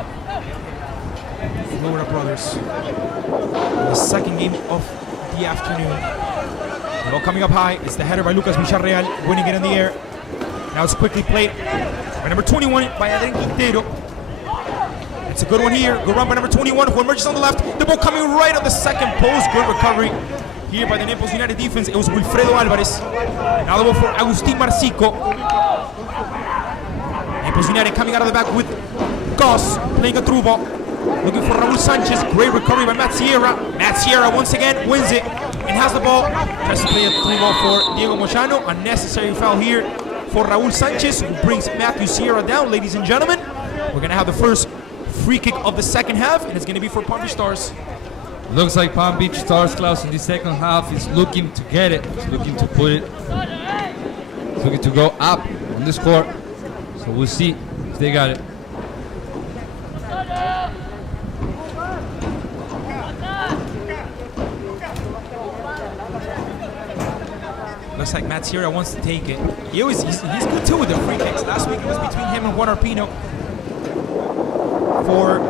Florida Brothers in the second game of the afternoon. The ball coming up high. It's the header by Lucas Villarreal, winning it in the air. Now it's quickly played by number 21 by Adrian Quintero. It's a good one here. Good run by number 21, who emerges on the left. The ball coming right on the second post. Good recovery here by the Naples United defense. It was Wilfredo Alvarez. Now the ball for Agustin Marcico. Naples United coming out of the back with Goss playing a through ball. Looking for Raul Sanchez. Great recovery by Matt Sierra. Matt Sierra once again wins it and has the ball. Tries to play a through ball for Diego Moyano. Unnecessary foul here for Raul Sanchez, who brings Matthew Sierra down, ladies and gentlemen. We're going to have the first free kick of the second half, and it's going to be for Palm Beach Stars. Looks like Palm Beach Stars, Klaus, in the second half is looking to get it. It's looking to put it. It's looking to go up on the score. So we'll see if they got it. Looks like Matt Sierra wants to take it. He's good too with the free kicks. Last week it was between him and Juan Arpino for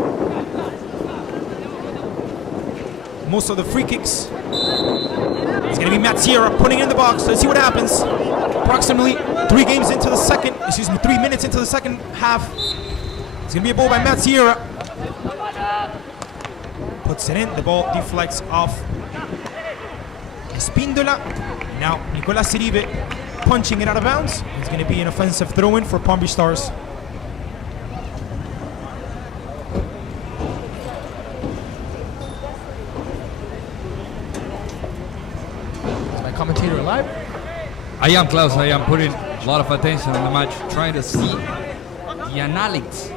most of the free kicks. It's going to be Matt Sierra putting it in the box. Let's see what happens. Approximately 3 minutes into the second half. It's going to be a ball by Matt Sierra. Puts it in. The ball deflects off Espíndola. Now Nicolas Siribe punching it out of bounds. It's going to be an offensive throw-in for Palm Beach Stars. Commentator live. I am, Klaus. I am putting a lot of attention on the match, trying to see the analytics,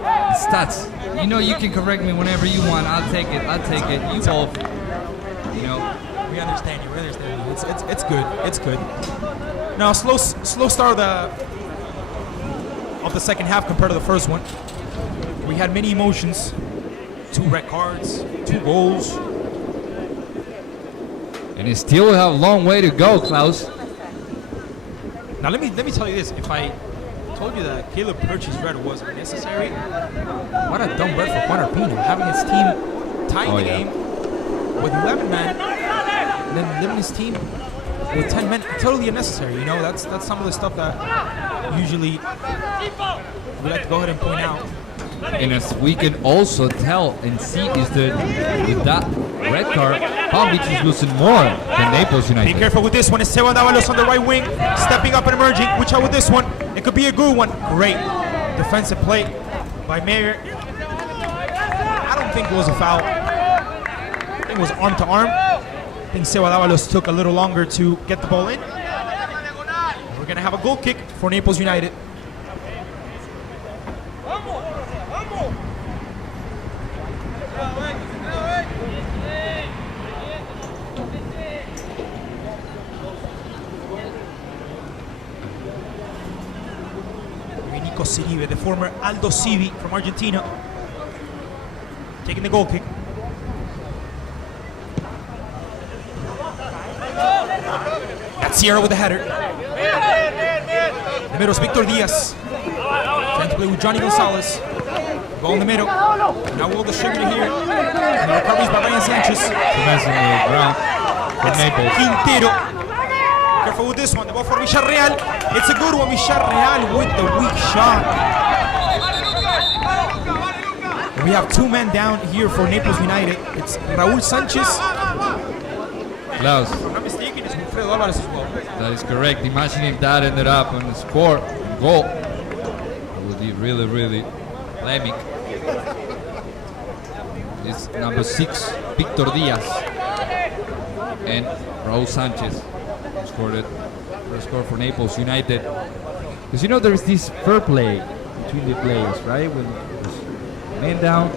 the stats. You know, you can correct me whenever you want. I'll take it. You both. You know, We understand you. It's good. It's good. Now, slow start of the second half compared to the first one. We had many emotions. 2 red cards, 2 goals. And it still have a long way to go, Klaus. Now let me tell you this. If I told you that Caleb Perch's red was unnecessary, what a dumb red for Juan Arpino. Having his team tying the game with 11 men, and then leaving his team with 10 men, totally unnecessary. You know, that's some of the stuff that usually we like to go ahead and point out. And as we can also tell and see is that with that red card, Palm Beach is losing more than Naples United. Be careful with this one. Esteban Dávalos on the right wing, stepping up and emerging. Watch out with this one. It could be a good one. Great defensive play by Mayer. I don't think it was a foul. I think it was arm to arm. I think Esteban Dávalos took a little longer to get the ball in. We're going to have a goal kick for Naples United. Siribe, the former Aldo Civi from Argentina, taking the goal kick. That's Sierra with the header. The middle is Victor Diaz, trying to play with Johnny Gonzalez. Ball in the middle. Now we'll distribute it here. And the recovery is by Ryan Sanchez. Commencing the ground for Naples. Quintero. Careful with this one. The ball for Villarreal. It's a good one. Villarreal with the weak shot. We have 2 men down here for Naples United. It's Raúl Sanchez. Klaus. If I'm not mistaken, it's Wilfredo Álvarez as well. That is correct. Imagine if that ended up on the score and goal. It would be really, really polemic. It's number 6, Victor Diaz. And Raúl Sanchez scored it. First score for Naples United. Because you know there's this fair play between the players, right? When there's men down,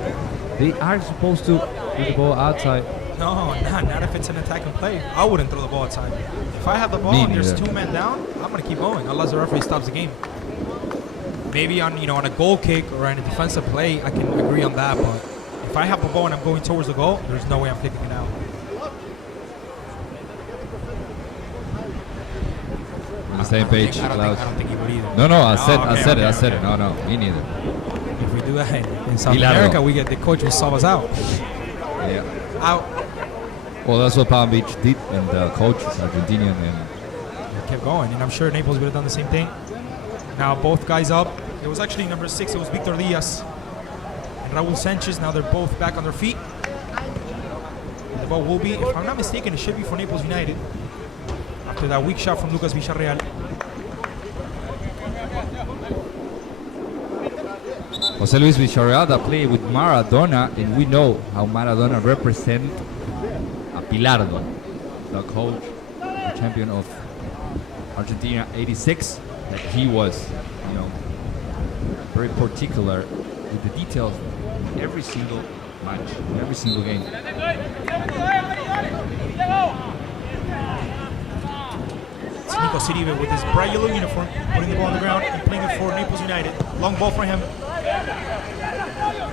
they are supposed to put the ball outside. No, not if it's an attacking play. I wouldn't throw the ball outside. If I have the ball and there's 2 men down, I'm gonna keep going unless the referee stops the game. Maybe on on a goal kick or on a defensive play, I can agree on that. But if I have the ball and I'm going towards the goal, there's no way I'm kicking it out. On the same page, I Klaus. don't think he would either. No, I said Okay. it. No, me neither. If we do that in South America, we get the coach will solve us out. Yeah. Out. Well, that's what Palm Beach did, and the coach is Argentinian, and Kept going, and I'm sure Naples would have done the same thing. Now both guys up. It was actually number 6. It was Victor Diaz and Raúl Sanchez. Now they're both back on their feet. The ball will be, if I'm not mistaken, it should be for Naples United. After that weak shot from Lucas Villarreal. José Luis Villarreal played with Maradona, and we know how Maradona represents a Pilardo, the coach, the champion of Argentina '86, that he was, very particular with the details in every single match, in every single game. It's Nico Siribe with his bright yellow uniform, putting the ball on the ground and playing it for Naples United. Long ball for him.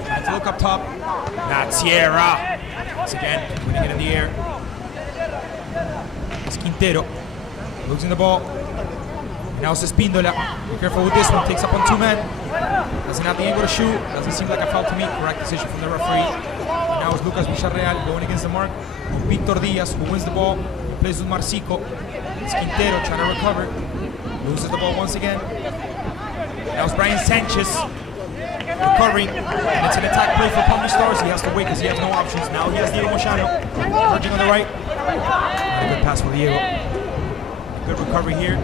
Trying to look up top. Not Sierra. Once again, winning it in the air. It's Quintero. Losing the ball. Now it's Espíndola. Be careful with this one. Takes up on 2 men. Doesn't have the angle to shoot. Doesn't seem like a foul to me. Correct decision from the referee. And now it's Lucas Villarreal going against the mark. Victor Diaz, who wins the ball. Plays with Marcico. It's Quintero trying to recover. Loses the ball once again. Now it's Brian Sanchez. Recovering. And it's an attack play for Palm Beach Stars. He has to wait because he has no options. Now he has Diego Moschano. Merging on the right. And a good pass for Diego. Good recovery here.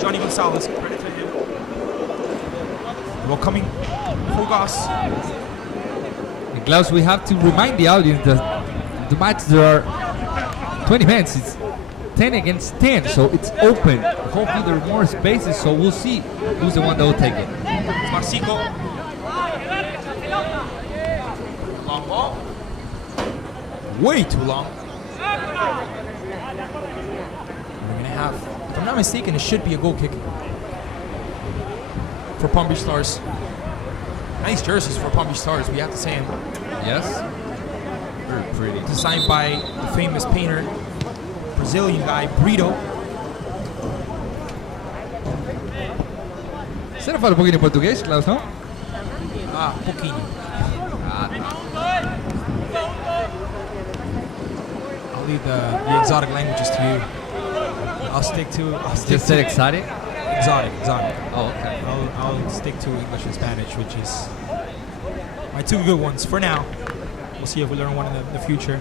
Johnny Gonzalez, credit to him. Ball coming, Fugas. And Klaus, we have to remind the audience that the match there are 20 men. It's 10 against 10, so it's open. Hopefully there are more spaces, so we'll see who's the one that will take it. It's Marcico. Long ball. Way too long. We're going to have, if I'm not mistaken, it should be a goal kick for Palm Beach Stars. Nice jerseys for Palm Beach Stars, we have to say them. Yes. Very pretty. Designed by the famous painter, Brazilian guy, Brito. Você não fala um pouquinho de português, Klaus, não? Ah, pouquinho. I'll leave the exotic languages to you. I'll stick to Just said exotic? exotic. Oh, okay. I'll stick to English and Spanish, which is my two good ones for now. We'll see if we learn one in the future.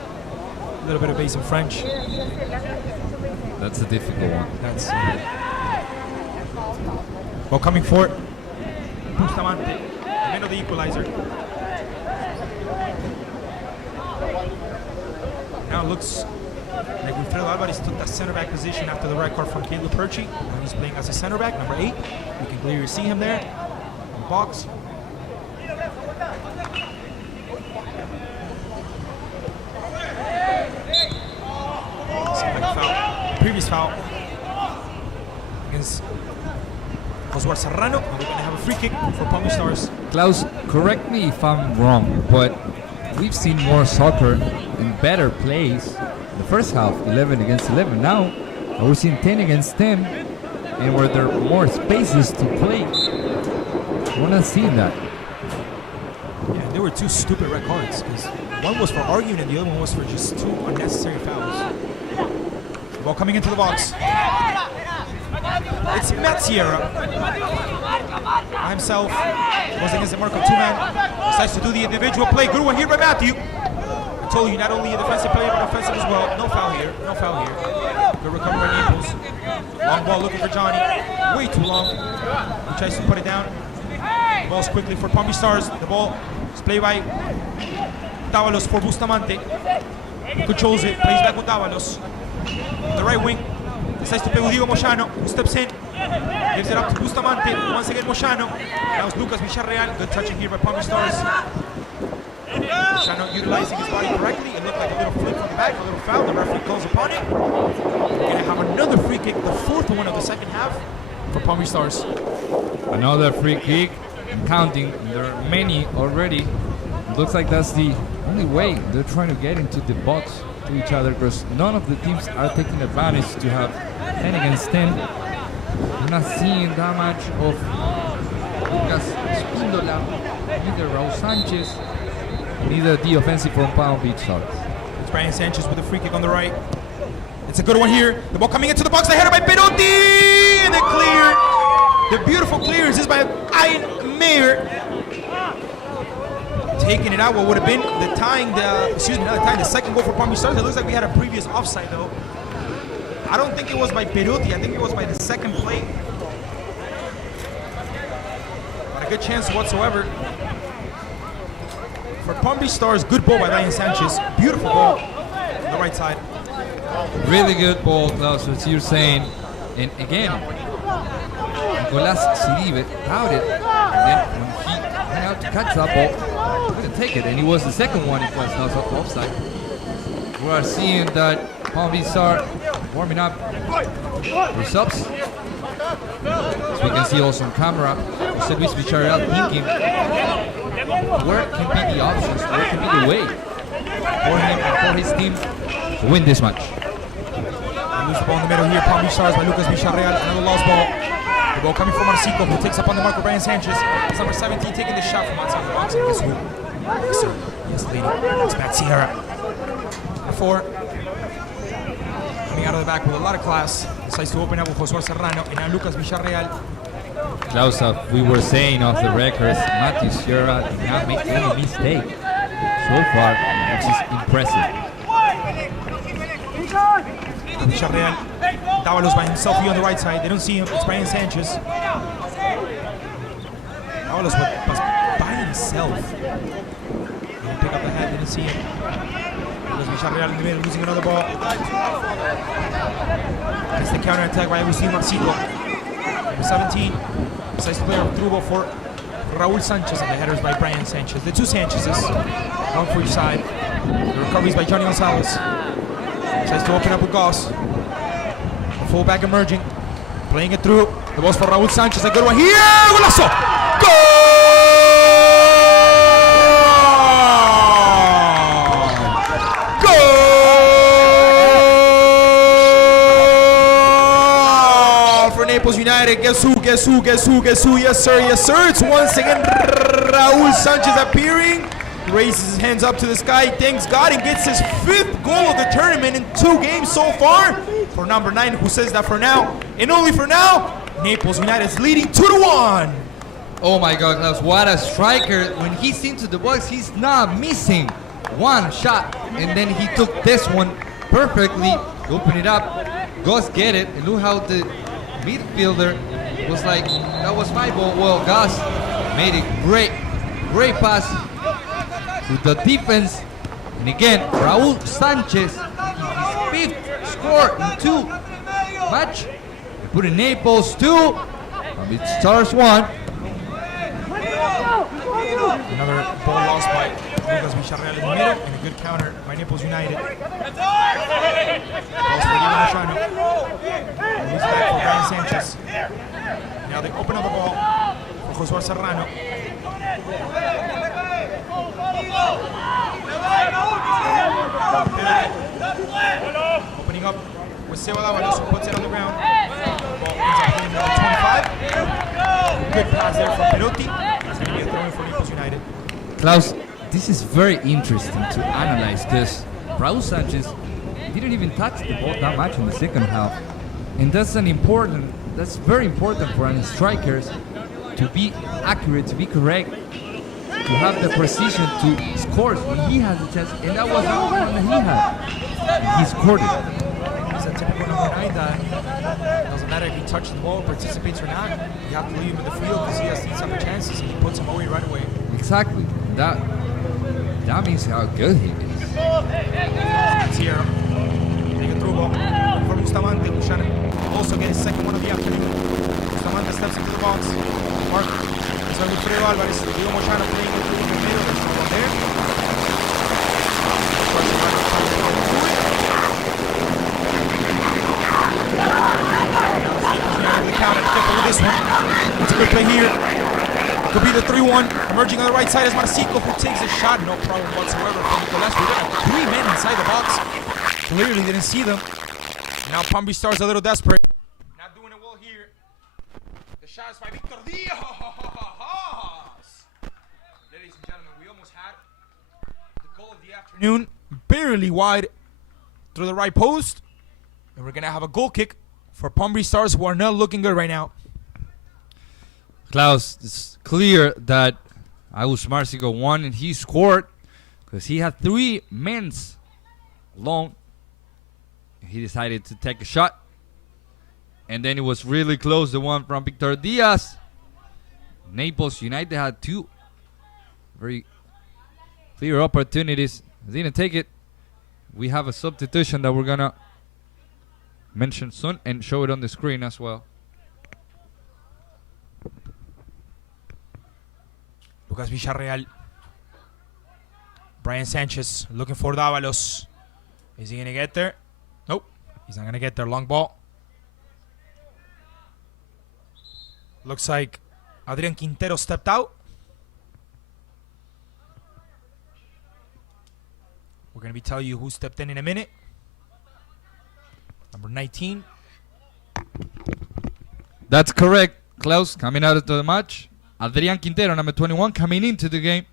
A little bit of basic French. That's a difficult one. That's well, coming for Bustamante, the man of the equalizer. Now it looks like Wilfredo Alvarez took that center back position after the red card from Caleb Perchi. Now he's playing as a center back, number 8. You can clearly see him there in the box. Seems like a foul. Previous foul against Josué Serrano. Now we're going to have a free kick for Palm Beach Stars. Klaus, correct me if I'm wrong, but we've seen more soccer and better plays in the first half, 11 against 11. Now we're seeing 10 against 10, and where there are more spaces to play, we're not seeing that. Yeah, there were two stupid red cards because one was for arguing and the other one was for just two unnecessary fouls. Ball coming into the box. It's Matiera by himself. Goes against the mark of 2 men. Decides to do the individual play. Good one here by Matthew. I told you, not only a defensive player, but offensive as well. No foul here. No foul here. Good recovery by Naples. Long ball looking for Johnny. Way too long. He tries to put it down. The ball's quickly for Palm Beach Stars. The ball is played by Davalos for Bustamante. Controls it. Plays back with Davalos. The right wing. Decides to play with Diego Moyano, who steps in. Gives it up to Bustamante. Once again, Moyano. That was Lucas Villarreal. Good touching here by Palm Beach Stars. Moyano utilizing his body correctly. It looked like a little flip from the back, a little foul. The referee calls upon it. We're going to have another free kick, the fourth one of the second half for Palm Beach Stars. Another free kick, and counting. There are many already. It looks like that's the only way they're trying to get into the box to each other, because none of the teams are taking advantage to have 10 against 10. We're not seeing that much of Lucas Spindola, neither Raul Sanchez, neither the offensive from Palm Beach Stars. It's Brian Sanchez with a free kick on the right. It's a good one here. The ball coming into the box. The header by Perotti, and the clear. The beautiful clearance is by Ayn Mayer. Taking it out, what would have been the tying, the second goal for Palm Beach Stars. It looks like we had a previous offside though. I don't think it was by Perotti. I think it was by the second play. Not a good chance whatsoever for Palm Beach Stars. Good ball by Ryan Sanchez. Beautiful ball on the right side. Really good ball, Klaus, as you're saying. And again, Nicolas Siribe doubted. And then when he went out to catch that ball, he couldn't take it. And it was the second one, it was not offside. We are seeing that Palm Beach Stars warming up for subs. As we can see also on camera, Jose Luis Villarreal thinking, where can be the options, where can be the way for him and for his team to win this match. Loose ball in the middle here. Palm Beach Stars by Lucas Villarreal. Another lost ball. The ball coming from Marcico, who takes up on the mark of Brian Sanchez. It's number 17 taking the shot from outside the box. And guess who? Yes, sir. Yes, lady. It's Matt Sierra. Number 4. Coming out of the back with a lot of class. Decides to open up with Josué Serrano. And now Lucas Villarreal. Klaus, we were saying off the records, Matthew Sierra did not make any mistake so far, which is impressive. Villarreal. Davalos by himself here on the right side. They don't see him. It's Brian Sanchez. Davalos was by himself. Didn't pick up the head. Didn't see him. There's Villarreal in the middle, losing another ball. It's the counter attack by Agustin Marcico. Number 17. Decides to play a through ball for Raul Sanchez, and the headers by Brian Sanchez. The two Sanchezes, one for each side. The recoveries by Johnny Gonzalez. Tries to open up with Goss. The fullback emerging. Playing it through. The ball's for Raul Sanchez. A good one here. Golazo! Goal! For Naples United. Guess who? Yes, sir. It's once again Raul Sanchez appearing. Raises his hands up to the sky, thanks God, and gets his 5th goal of the tournament in 2 games so far. For number 9, who says that for now, and only for now, Naples United is leading 2-1. Oh my God, Klaus, what a striker. When he's into the box, he's not missing one shot. And then he took this one perfectly, open it up, Gus get it, and look how the midfielder was like, that was my ball. Well, Gus made a great pass to the defense. And again, Raul Sanchez, his 5th score in 2 match. They put in Naples 2, it Stars 1. Another ball lost by Lucas Villarreal in the middle, and a good counter by Naples United. Balls for Diego Mochano. And he's back for Brian Sanchez. Now they open up the ball for Josué Serrano. Opening up with Seba Dávalos, who puts it on the ground. Ball ends up being number 25. Good pass there from Perotti. It's going to be a throw-in for Naples United. Klaus, this is very interesting to analyze because Raul Sanchez didn't even touch the ball that much in the second half. And that's very important for our strikers to be accurate, to be correct, to have the precision to score when he has a chance, and that was the only one that he had. And he scored it. He's a typical number 9 that doesn't matter if he touches the ball, participates or not. You have to leave him in the field because he has these other chances, and he puts them away right away. Exactly. That means how good he is. Sierra getting a through ball for Bustamante. Luciano also get his 2nd one of the afternoon. Bustamante steps into the box. Mark. So Wilfredo Alvarez, Diego Mochano playing it through in the middle. There's someone there. The counter, careful with this one. It's a good play here. Could be the 3-1. Emerging on the right side is Marcico, who takes a shot. No problem whatsoever from Nicolas. We got 3 men inside the box. Clearly didn't see them. Now Palm Beach Stars a little desperate. Not doing it well here. The shot is by Victor Diaz. Ladies and gentlemen, we almost had the goal of the afternoon. Barely wide through the right post. And we're going to have a goal kick for Palm Beach Stars, who are not looking good right now. Klaus, it's clear that Marcico won and he scored because he had 3 men's alone. He decided to take a shot. And then it was really close, the one from Victor Diaz. Naples United had 2 very clear opportunities. Didn't take it. We have a substitution that we're going to mention soon and show it on the screen as well. Lucas Villarreal. Brian Sanchez looking for Dávalos. Is he going to get there? Nope. He's not going to get there. Long ball. Looks like Adrian Quintero stepped out. We're going to be telling you who stepped in a minute. Number 19. That's correct. Klaus coming out of the match. Adrian Quintero, number 21, coming into the game.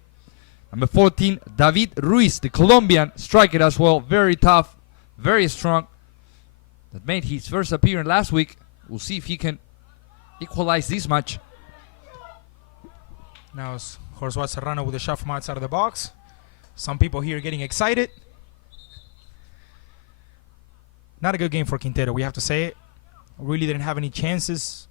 Number 14, David Ruiz, the Colombian striker as well. Very tough, very strong. That made his first appearance last week. We'll see if he can equalize this match. Now it's Josué Serrano with a shot from outside of the box. Some people here getting excited. Not a good game for Quintero, we have to say it. Really didn't have any chances.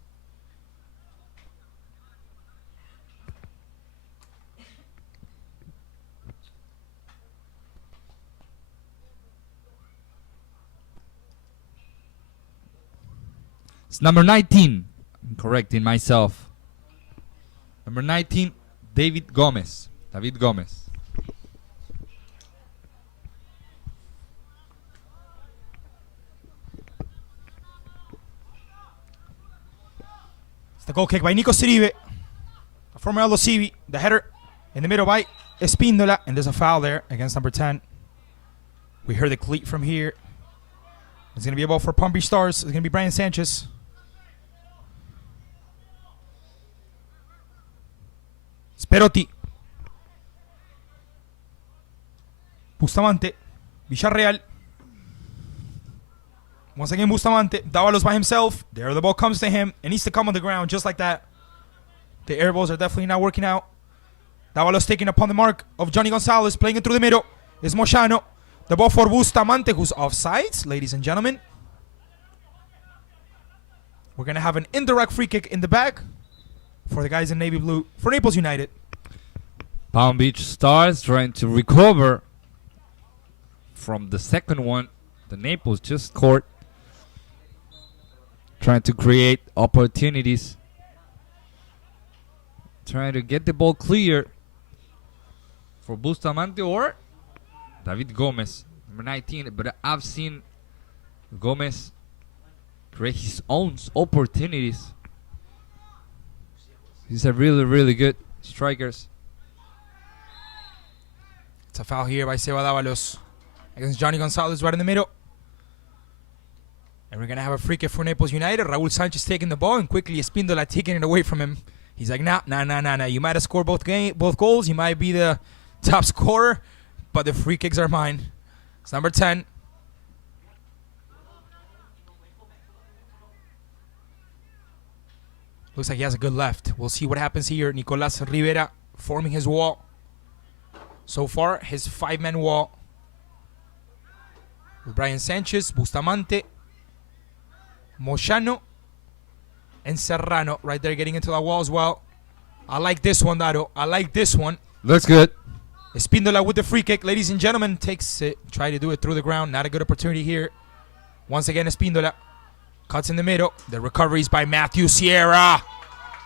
It's number 19. I'm correcting myself. Number 19, David Gomez. David Gomez. The goal kick by Nico Siribe. Former Aldo Civi. The header in the middle by Espíndola. And there's a foul there against number 10. We heard the cleat from here. It's going to be a ball for Palm Beach Stars. It's going to be Brian Sanchez. Sperotti. Bustamante. Villarreal. Once again, Bustamante. Dávalos by himself. There the ball comes to him. It needs to come on the ground just like that. The air balls are definitely not working out. Dávalos taking upon the mark of Johnny Gonzalez. Playing it through the middle. It's Moyano. The ball for Bustamante, who's offsides, ladies and gentlemen. We're going to have an indirect free kick in the back for the guys in navy blue for Naples United. Palm Beach Stars trying to recover from the second one. The Naples just scored. Trying to create opportunities. Trying to get the ball clear for Bustamante or David Gomez, number 19. But I've seen Gomez create his own opportunities. He's a really, really good striker. It's a foul here by Seba Dávalos against Johnny Gonzalez right in the middle. And we're going to have a free kick for Naples United. Raul Sanchez taking the ball and quickly Espíndola taking it away from him. He's like, nah. You might have scored both goals. You might be the top scorer, but the free kicks are mine. It's number 10. Looks like he has a good left. We'll see what happens here. Nicolás Rivera forming his wall. So far, his 5-man wall. With Brian Sanchez, Bustamante, Moyano, and Serrano right there getting into the wall as well. I like this one, Daro. I like this one. Looks good. Espíndola with the free kick. Ladies and gentlemen, takes it. Try to do it through the ground. Not a good opportunity here. Once again, Espíndola cuts in the middle. The recovery is by Matthew Sierra.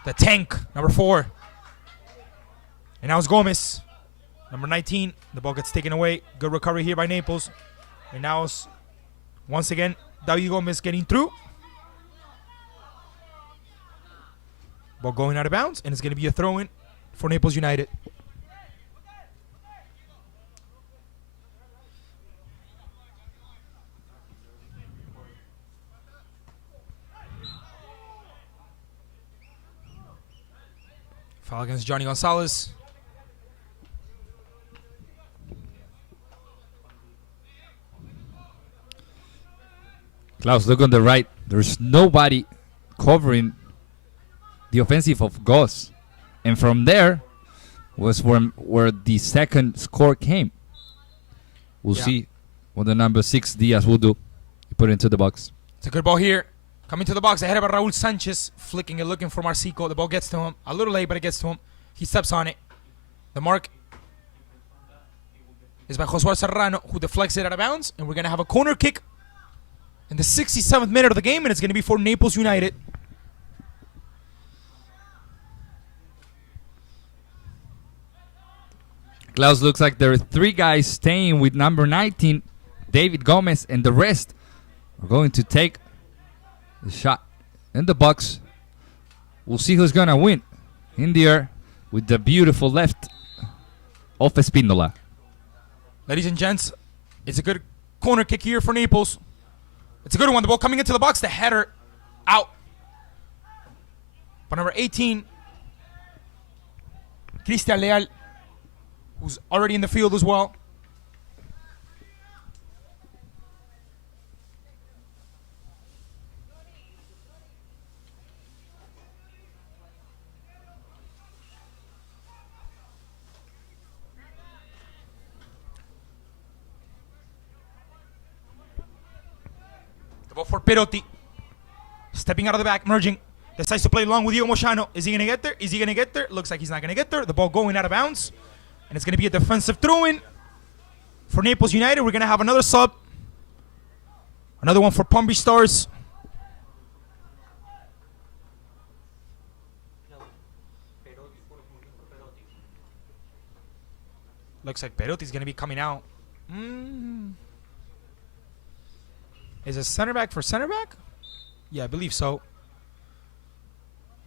The tank, number 4. And now it's Gomez, number 19. The ball gets taken away. Good recovery here by Naples. And now it's, once again, David Gomez getting through. Ball going out of bounds, and it's going to be a throw-in for Naples United. Foul against Johnny Gonzalez. Klaus, look on the right. There's nobody covering the offensive of Goss. And from there was where the second score came. We'll see what the number 6 Diaz will do. He put it into the box. It's a good ball here. Coming to the box ahead of Raul Sanchez. Flicking it, looking for Marcico. The ball gets to him. A little late, but it gets to him. He steps on it. The mark is by Josué Serrano, who deflects it out of bounds. And we're going to have a corner kick in the 67th minute of the game, and it's going to be for Naples United. Klaus, looks like there are 3 guys staying with number 19, David Gomez, and the rest are going to take the shot in the box. We'll see who's going to win in the air with the beautiful left of Espíndola. Ladies and gents, it's a good corner kick here for Naples. It's a good one. The ball coming into the box. The header out. But number 18, Cristian Leal, who's already in the field as well. The ball for Perotti. Stepping out of the back, merging. Decides to play along with Diego Moyano. Is he going to get there? Is he going to get there? Looks like he's not going to get there. The ball going out of bounds. And it's going to be a defensive throw-in for Naples United. We're going to have another sub. Another one for Palm Beach Stars. Looks like Perotti's going to be coming out. Is it center back for center back? Yeah, I believe so.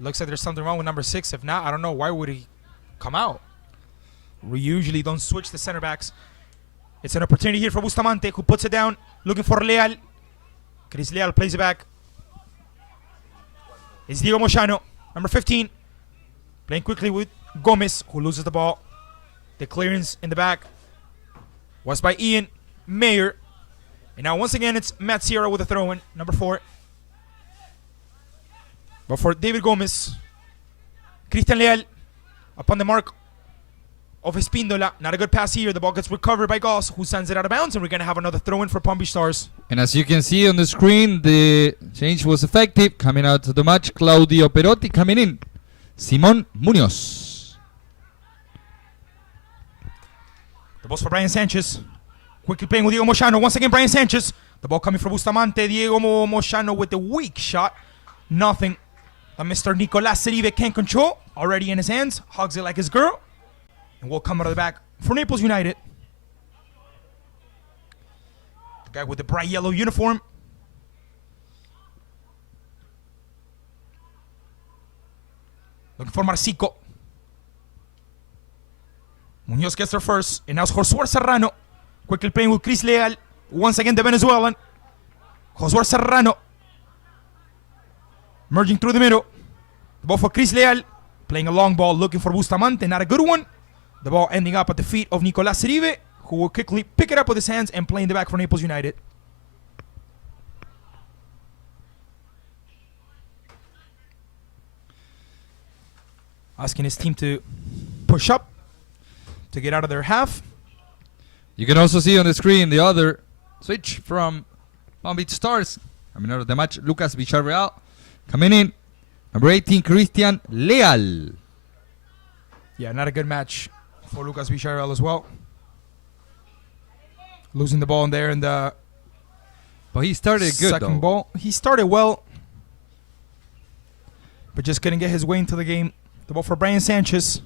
Looks like there's something wrong with number 6. If not, I don't know. Why would he come out? We usually don't switch the center backs. It's an opportunity here for Bustamante, who puts it down, looking for Leal. Chris Leal plays it back. It's Diego Moyano, number 15. Playing quickly with Gomez, who loses the ball. The clearance in the back was by Ian Mayer. And now once again, it's Matt Sierra with a throw-in, number 4. But for David Gomez, Christian Leal upon the mark of Espíndola. Not a good pass here. The ball gets recovered by Goss, who sends it out of bounds, and we're going to have another throw-in for Palm Beach Stars. And as you can see on the screen, the change was effective. Coming out of the match, Claudio Perotti. Coming in, Simón Muñoz. The ball's for Brian Sanchez. Quickly playing with Diego Moyano. Once again, Brian Sanchez. The ball coming from Bustamante. Diego Moyano with the weak shot. Nothing that Mr. Nicolas Seribe can't control. Already in his hands. Hugs it like his girl. And we'll come out of the back for Naples United. The guy with the bright yellow uniform. Looking for Marcico. Muñoz gets there first. And now it's Josué Serrano. Quickly playing with Chris Leal. Once again, the Venezuelan. Josué Serrano. Merging through the middle. The ball for Chris Leal. Playing a long ball, looking for Bustamante. Not a good one. The ball ending up at the feet of Nicolas Seribe, who will quickly pick it up with his hands and play in the back for Naples United. Asking his team to push up to get out of their half. You can also see on the screen the other switch from Palm Beach Stars. Coming out of the match, Lucas Villarreal. Coming in, number 18, Christian Leal. Yeah, not a good match for Lucas Villarreal as well. Losing the ball in there in the But he started good, second though. ball. He started well, but just couldn't get his way into the game. The ball for Brian Sanchez.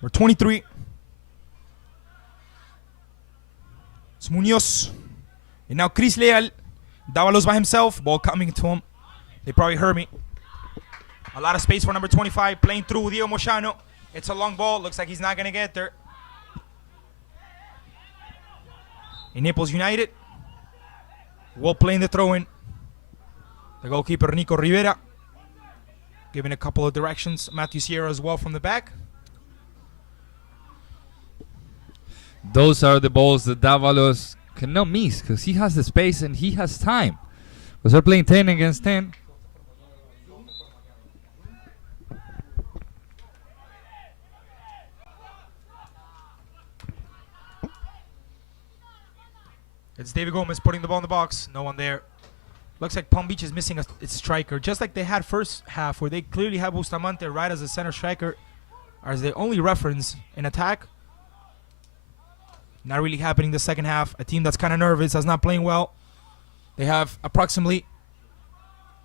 We're 23. It's Muñoz. And now Chris Leal. Davalos by himself. Ball coming to him. They probably heard me. A lot of space for number 25. Playing through Diego Moyano. It's a long ball. Looks like he's not going to get there. In Naples United will play in the throw-in. The goalkeeper, Nico Rivera, giving a couple of directions. Matthew Sierra as well from the back. Those are the balls that Davalos cannot miss because he has the space and he has time. Because they're playing 10 against 10. It's David Gomez putting the ball in the box. No one there. Looks like Palm Beach is missing its striker. Just like they had first half where they clearly had Bustamante right as a center striker as the only reference in attack. Not really happening the second half. A team that's kind of nervous, that's not playing well. They have approximately,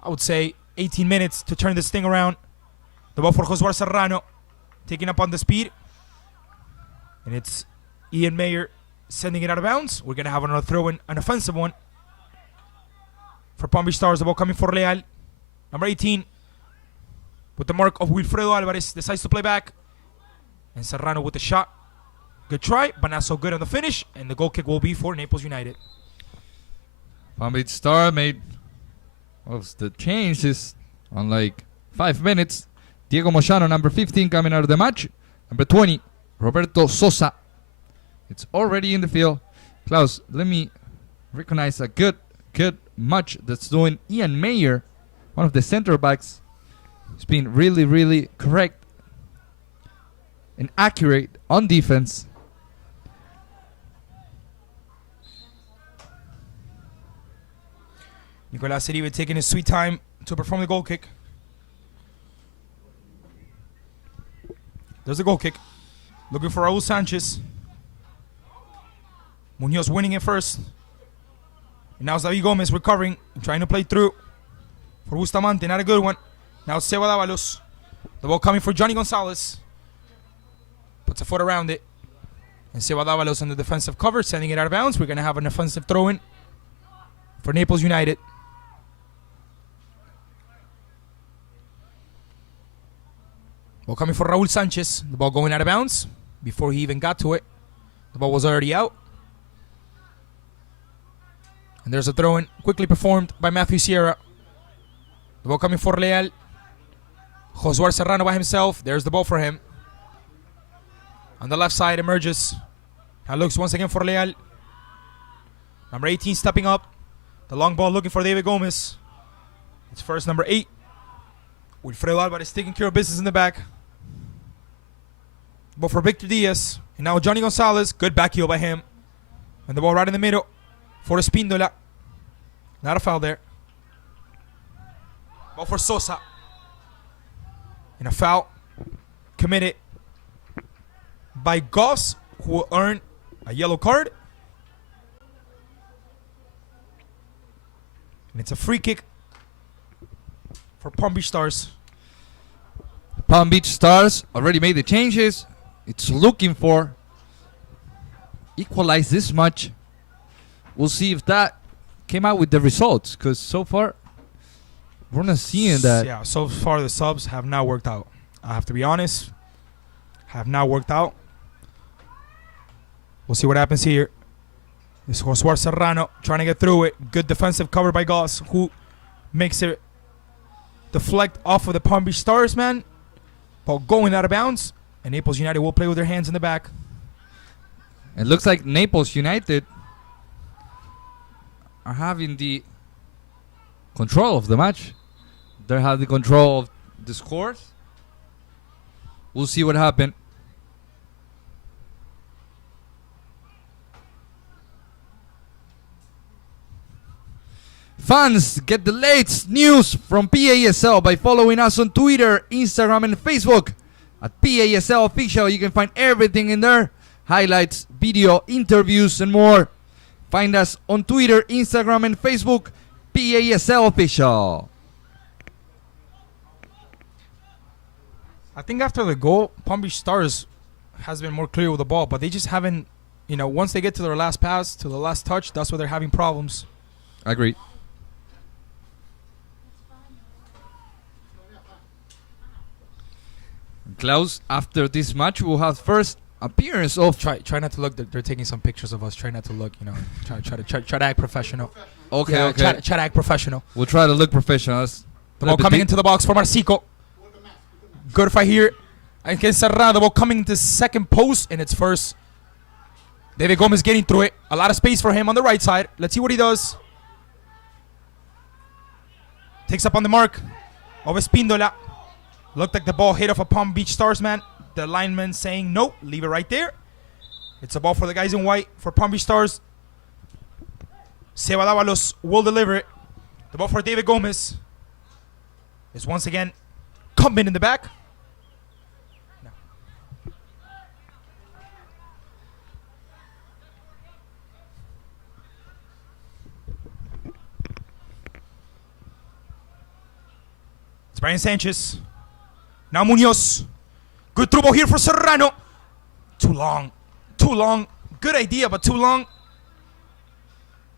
I would say, 18 minutes to turn this thing around. The ball for Josué Serrano, taking up on the speed. And it's Ian Mayer sending it out of bounds. We're going to have another throw-in, an offensive one. For Palm Beach Stars, the ball coming for Leal. Number 18, with the mark of Wilfredo Alvarez, decides to play back. And Serrano with the shot. Good try, but not so good on the finish. And the goal kick will be for Naples United. Palm Beach Star made the changes on like 5 minutes. Diego Moyano, number 15, coming out of the match. Number 20, Roberto Sosa. It's already in the field. Klaus, let me recognize a good match that's doing Ian Mayer, one of the center backs. He's been really, really correct and accurate on defense. Nicolas Seribe taking his sweet time to perform the goal kick. There's the goal kick. Looking for Raul Sanchez. Muñoz winning it first. And now it's David Gomez recovering and trying to play through for Bustamante. Not a good one. Now it's Seba Davalos. The ball coming for Johnny Gonzalez. Puts a foot around it. And Seba Davalos on the defensive cover, sending it out of bounds. We're going to have an offensive throw-in for Naples United. Ball coming for Raul Sanchez. The ball going out of bounds. Before he even got to it, the ball was already out. And there's a throw-in quickly performed by Matthew Sierra. The ball coming for Leal. Josué Serrano by himself. There's the ball for him. On the left side emerges. Now looks once again for Leal. Number 18 stepping up. The long ball looking for David Gomez. It's first number 8. Wilfredo Alvarez taking care of business in the back. Ball for Victor Diaz. And now Johnny Gonzalez. Good back heel by him. And the ball right in the middle for Espíndola. Not a foul there. Ball for Sosa. And a foul committed by Goss, who will earn a yellow card. And it's a free kick for Palm Beach Stars. Palm Beach Stars already made the changes. It's looking for equalize this much. We'll see if that came out with the results, because so far we're not seeing that. Yeah, so far the subs have not worked out. I have to be honest. Have not worked out. We'll see what happens here. This Josué Serrano trying to get through it. Good defensive cover by Goss, who makes it deflect off of the Palm Beach Stars, man. Ball going out of bounds. And Naples United will play with their hands in the back. It looks like Naples United are having the control of the match. They have the control of the scores. We'll see what happens. Fans, get the latest news from PASL by following us on Twitter, Instagram, and Facebook at PASL Official. You can find everything in there. Highlights, video, interviews, and more. Find us on Twitter, Instagram, and Facebook, PASL Official. I think after the goal, Palm Beach Stars has been more clear with the ball, but they just haven't, once they get to their last pass, to the last touch, that's where they're having problems. Agreed. Klaus, after this match, we'll have first appearance of. Try not to look. They're taking some pictures of us. Try not to look. Try to act professional. Okay, yeah, okay. Try to act professional. We'll try to look professional. The ball coming into the box for Marcico. Good fight here against Serrano. The ball coming into second post, and it's first. David Gomez getting through it. A lot of space for him on the right side. Let's see what he does. Takes up on the mark of Espíndola. Looked like the ball hit off a Palm Beach Stars man. The lineman saying, nope, leave it right there. It's a ball for the guys in white for Palm Beach Stars. Seba Dávalos will deliver it. The ball for David Gomez is once again coming in the back. No. It's Brian Sanchez. Now Munoz. Good through ball here for Serrano. Too long. Too long. Good idea, but too long.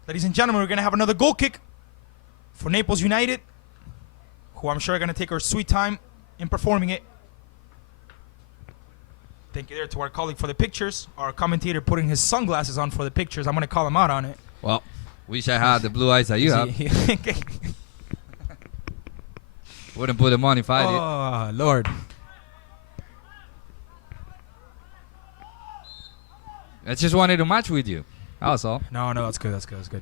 Ladies and gentlemen, we're going to have another goal kick for Naples United, who I'm sure are going to take our sweet time in performing it. Thank you there to our colleague for the pictures. Our commentator putting his sunglasses on for the pictures. I'm going to call him out on it. Well, wish I had the blue eyes that you have. Wouldn't put them on if I did. Oh, Lord. I just wanted to match with you. That was all. No, that's good. That's good.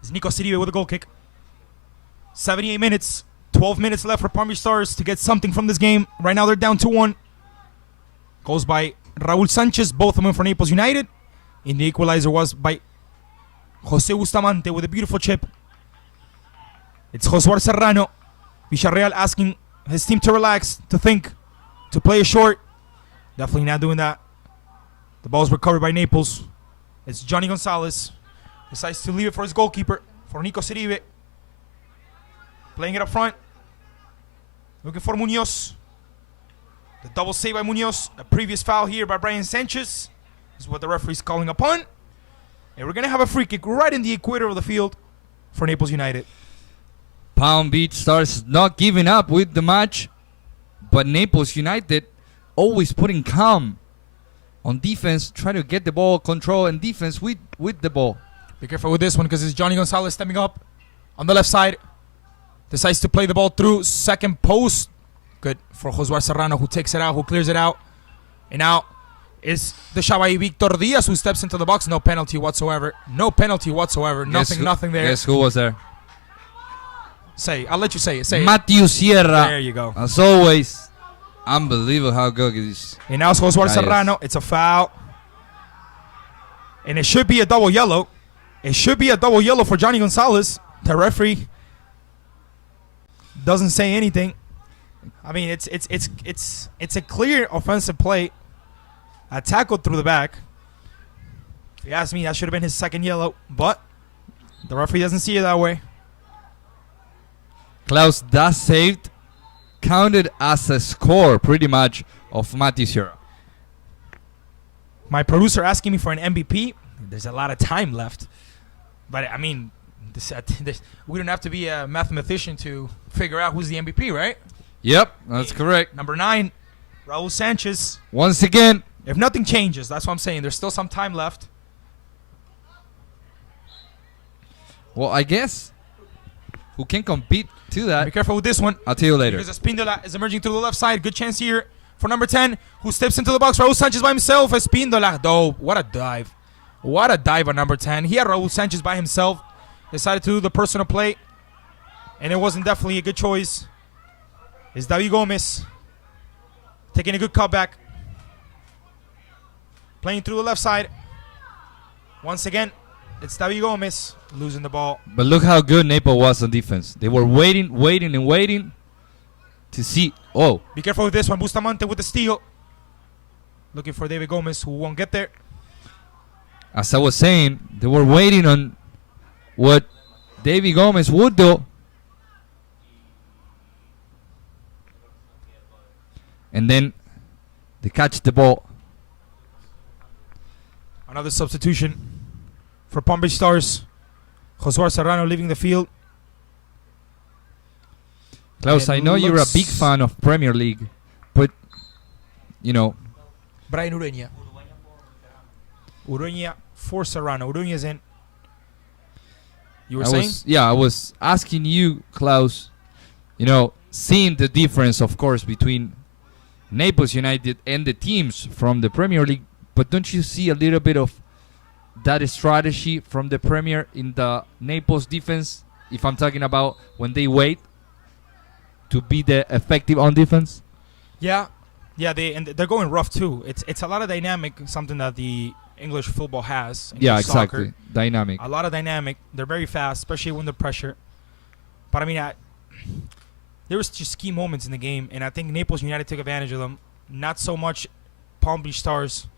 It's Nico Siribe with a goal kick. 78 minutes. 12 minutes left for Palm Beach Stars to get something from this game. Right now they're down 2-1. Goes by Raul Sanchez, both of them for Naples United. And the equalizer was by Jose Bustamante with a beautiful chip. It's Josué Serrano. Villarreal asking his team to relax, to think, to play it short. Definitely not doing that. The ball's recovered by Naples. It's Johnny Gonzalez. Decides to leave it for his goalkeeper, for Nico Siribe. Playing it up front. Looking for Munoz. The double save by Munoz. A previous foul here by Brian Sanchez. This is what the referee's calling upon. And we're going to have a free kick right in the equator of the field for Naples United. Palm Beach Stars not giving up with the match, but Naples United always putting calm on defense, trying to get the ball, control, and defense with the ball. Be careful with this one because it's Johnny Gonzalez stepping up on the left side. Decides to play the ball through second post. Good for Josué Serrano, who takes it out, who clears it out. And now is the shot by Victor Diaz, who steps into the box. No penalty whatsoever. No penalty whatsoever. Nothing there. Guess who was there? Say, I'll let you say it. Say Matthew Sierra. There you go. As always, unbelievable how good it is. And now it's Josué Serrano. It's a foul. And it should be a double yellow. It should be a double yellow for Johnny Gonzalez. The referee doesn't say anything. I mean, it's a clear offensive play. A tackle through the back. If you ask me, that should have been his second yellow, but the referee doesn't see it that way. Klaus, that saved counted as a score pretty much of Matthew Sierra. My producer asking me for an MVP. There's a lot of time left. But, I mean, we don't have to be a mathematician to figure out who's the MVP, right? Yep, that's correct. Number 9, Raul Sanchez. Once again. If nothing changes, that's what I'm saying. There's still some time left. Well, I guess who can compete to that? Be careful with this one. I'll tell you later. Because Espíndola is emerging through the left side. Good chance here for number 10, who steps into the box. Raul Sanchez by himself. Espíndola, though. What a dive. What a dive on number 10. He had Raul Sanchez by himself. Decided to do the personal play. And it wasn't definitely a good choice. It's David Gomez taking a good cutback. Playing through the left side. Once again, it's David Gomez losing the ball. But look how good Naples was on defense. They were waiting to see. Oh. Be careful with this one. Bustamante with the steal. Looking for David Gomez, who won't get there. As I was saying, they were waiting on what David Gomez would do. And then they catch the ball. Another substitution for Palm Beach Stars. Josué Serrano leaving the field. Klaus, I know you're a big fan of Premier League, but, you know. Brian Ureña. Ureña for Serrano. Ureña's in. You were saying? I was asking you, Klaus, you know, seeing the difference, of course, between Naples United and the teams from the Premier League, but don't you see a little bit of that strategy from the Premier in the Naples defense, if I'm talking about when they wait to be the effective on defense? Yeah, they're going rough too. It's a lot of dynamic, something that the English football has. Yeah, English exactly. soccer. Dynamic. A lot of dynamic. They're very fast, especially when under pressure. But I mean, there was just key moments in the game, and I think Naples United took advantage of them. Not so much Palm Beach Stars.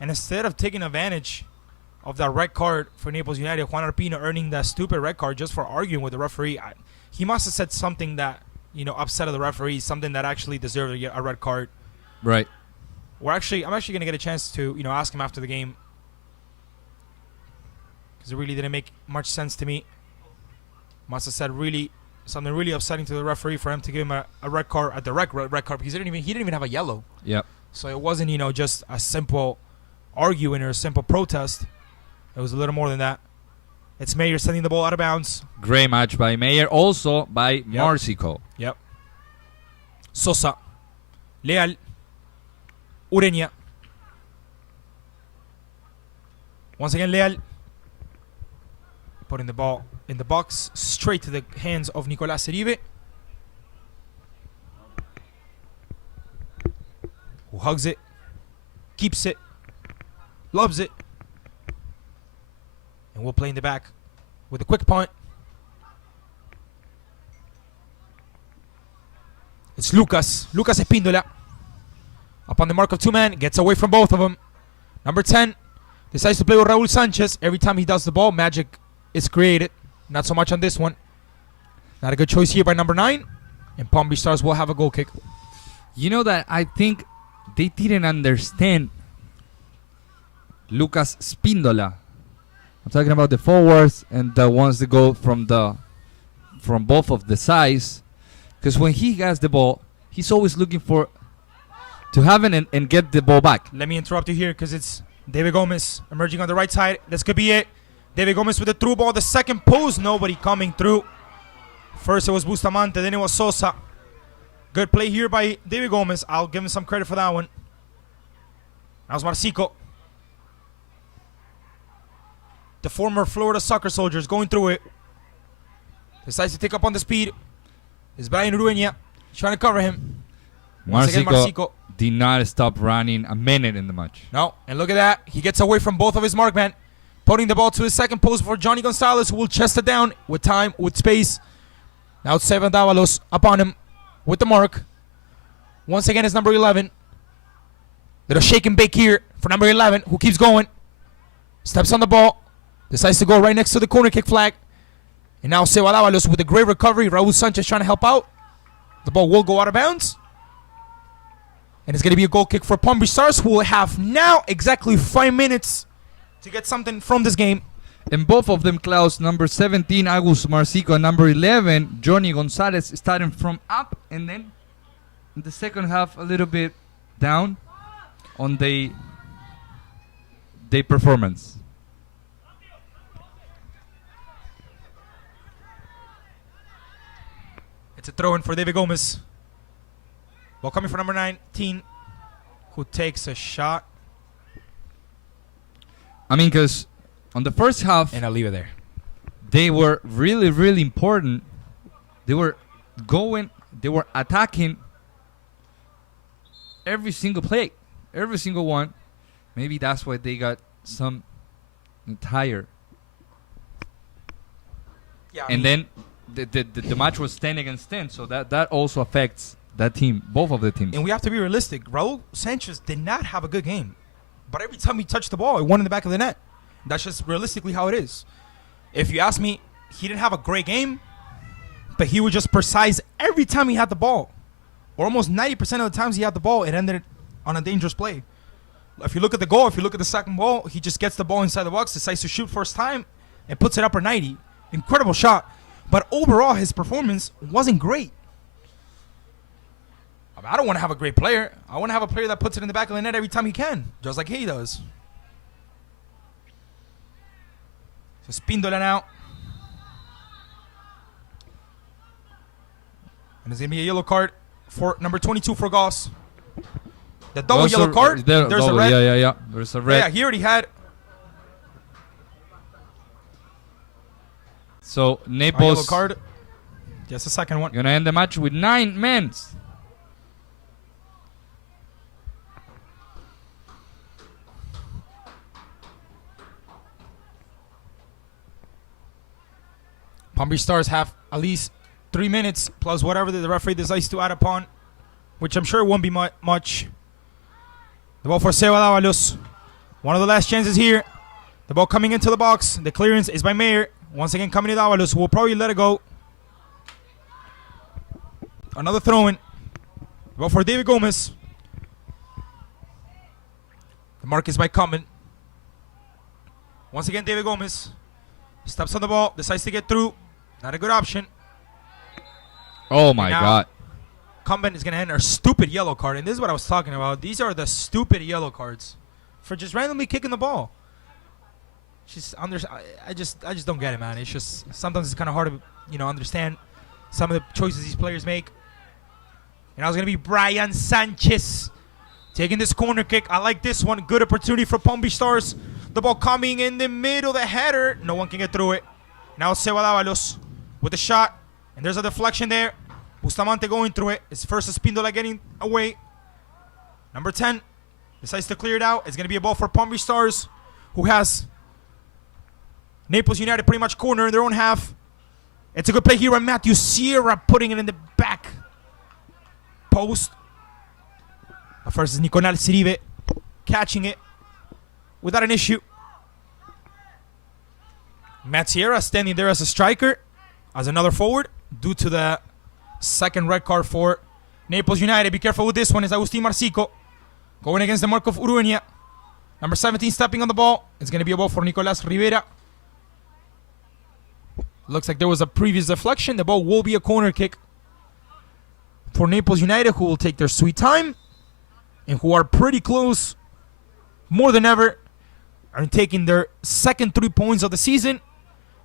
And instead of taking advantage of that red card for Naples United, Juan Arpino earning that stupid red card just for arguing with the referee, he must have said something that, you know, upset of the referee, something that actually deserved a red card. Right. I'm actually going to get a chance to, you know, ask him after the game, because it really didn't make much sense to me. Must have said something really upsetting to the referee for him to give him a red card, a direct red card, because he didn't even have a yellow. Yep. So it wasn't, you know, just a simple arguing or a simple protest. It was a little more than that. It's Mayer sending the ball out of bounds. Great match by Mayer, also by Marcico. Yep. Sosa, Leal, Ureña. Once again, Leal putting the ball in the box, straight to the hands of Nicolas Seribe, who hugs it, keeps it, loves it, and we'll play in the back with a quick punt. It's Lucas Espíndola. Up on the mark of two men, gets away from both of them. Number 10 decides to play with Raul Sanchez. Every time he does the ball, magic is created. Not so much on this one. Not a good choice here by number 9. And Palm Beach Stars will have a goal kick. You know that I think they didn't understand Lucas Espíndola. I'm talking about the forwards and the ones that go from the from both of the sides, because when he has the ball, he's always looking for to have it and get the ball back. Let me interrupt you here because it's David Gomez emerging on the right side. This could be it. David Gomez with the through ball. The second post, nobody coming through. First it was Bustamante, then it was Sosa. Good play here by David Gomez. I'll give him some credit for that one. That was Marcico. The former Florida soccer soldiers going through it. Decides to take up on the speed. It's Brian Urueña trying to cover him. Once again, Marcico did not stop running a minute in the match. No, and look at that. He gets away from both of his markmen. Putting the ball to his second post for Johnny Gonzalez, who will chest it down with time, with space. Now it's Seven Davalos upon him with the mark. Once again, it's number 11. Little shake and bake here for number 11, who keeps going. Steps on the ball. Decides to go right next to the corner kick flag. And now Seba Davalos with a great recovery. Raul Sanchez trying to help out. The ball will go out of bounds. And it's going to be a goal kick for Palm Beach Stars, who will have now exactly 5 minutes to get something from this game. And both of them, Klaus, number 17, Agus Marcico, and number 11, Johnny Gonzalez, starting from up, and then in the second half, a little bit down on their performance. It's a throw-in for David Gomez. Ball coming from number 19, who takes a shot. I mean, because on the first half, And I'll leave it there. they were really, really important. They were going, they were attacking every single play, every single one. Maybe that's why they got some tired. Yeah, And then the match was 10 against 10, so that also affects that team, both of the teams. And we have to be realistic. Raul Sanchez did not have a good game. But every time he touched the ball, it went in the back of the net. That's just realistically how it is. If you ask me, he didn't have a great game, but he was just precise every time he had the ball. Or almost 90% of the times he had the ball, it ended on a dangerous play. If you look at the goal, if you look at the second ball, he just gets the ball inside the box, decides to shoot first time, and puts it upper 90. Incredible shot. But overall, his performance wasn't great. I don't want to have a great player. I want to have a player that puts it in the back of the net every time he can, just like he does. So Spindola now. And it's going to be a yellow card for number 22 for Goss. The double yellow card. There's a red. Yeah. There's a red. Yeah, he already had So a yellow Naples card. Just a second one. gonna end the match with 9 men. Palm Beach Stars have at least 3 minutes plus whatever the referee decides to add upon, which I'm sure won't be much. The ball for Seba Davalos. One of the last chances here. The ball coming into the box. The clearance is by Mayer. Once again coming to Davalos, who will probably let it go. Another throw-in. The ball for David Gomez. The mark is by Cummin. Once again, David Gomez steps on the ball, decides to get through. Not a good option. Oh my Now, God. Cummin is going to enter a stupid yellow card, and this is what I was talking about. These are the stupid yellow cards for just randomly kicking the ball. I just don't get it, man. It's just sometimes it's kind of hard to understand some of the choices these players make. And I was going to be Brian Sanchez taking this corner kick. I like this one. Good opportunity for Palm Beach Stars. The ball coming in the middle, the header. No one can get through it. Now Seba Davalos with the shot. And there's a deflection there. Bustamante going through it. It's first Espindola getting away. Number 10 decides to clear it out. It's going to be a ball for Palm Beach Stars, who has Naples United pretty much corner in their own half. It's a good play here by Matthew Sierra, putting it in the back post. But first is Nicolás Siribe catching it without an issue. Matt Sierra standing there as a striker, as another forward, due to the second red card for Naples United. Be careful with this one. It's Agustin Marcico going against the mark of Urueña. Number 17 stepping on the ball. It's going to be a ball for Nicolás Rivera. Looks like there was a previous deflection. The ball will be a corner kick for Naples United, who will take their sweet time and who are pretty close, more than ever, are taking their second 3 points of the season.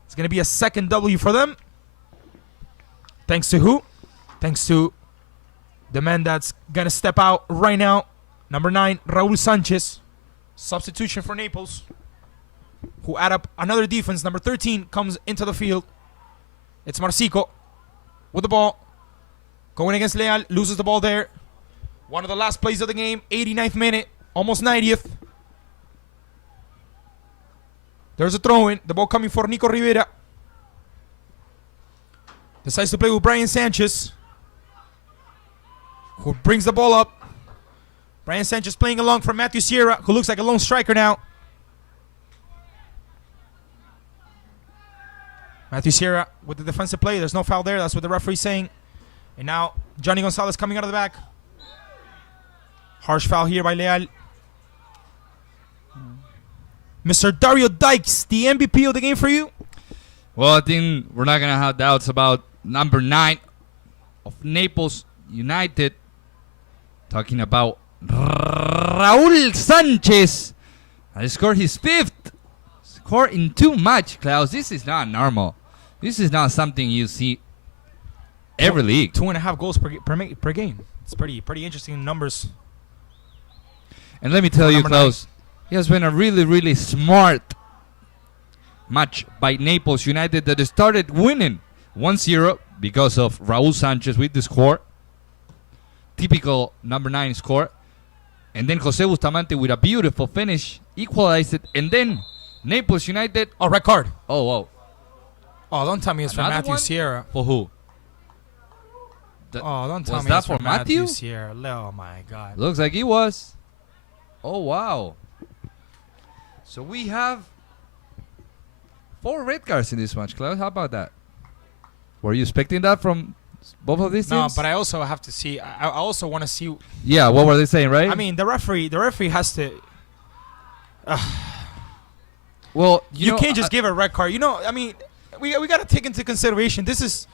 It's going to be a second W for them. Thanks to who? Thanks to the man that's going to step out right now. Number 9, Raul Sanchez. Substitution for Naples, who add up another defense. Number 13 comes into the field. It's Marcico with the ball. Going against Leal. Loses the ball there. One of the last plays of the game. 89th minute. Almost 90th. There's a throw-in. The ball coming for Nico Rivera. Decides to play with Brian Sanchez, who brings the ball up. Brian Sanchez playing along for Matthew Sierra, who looks like a lone striker now. Matthew Sierra with the defensive play. There's no foul there. That's what the referee's saying. And now Johnny Gonzalez coming out of the back. Harsh foul here by Leal. Mr. Dario Dykes, the MVP of the game for you? Well, I think we're not going to have doubts about number 9 of Naples United. Talking about Raul Sanchez. I scored his 5th score in 2 matches, Klaus. This is not normal. This is not something you see every league. 2.5 goals per game. It's pretty interesting numbers. And let me tell you, Klaus, it has been a really, really smart match by Naples United that started winning 1-0 because of Raul Sanchez with the score. Typical number 9 score. And then Jose Bustamante with a beautiful finish equalized it. And then Naples United. Oh, red card. Oh, wow. Oh, don't tell me it's for Another Matthew one? Sierra. For who? Oh, don't tell was me that it's for for Matthew Matthew? Sierra. Oh, my God. Looks like it was. Oh, wow. So we have 4 red cards in this match, Klaus. How about that? Were you expecting that from both of these No, teams? but I also have to see. I also want to see. Yeah, what were they saying, right? I mean, the referee has to. Well, You know, can't just give a red card. You know, I mean, we got to take into consideration. This is.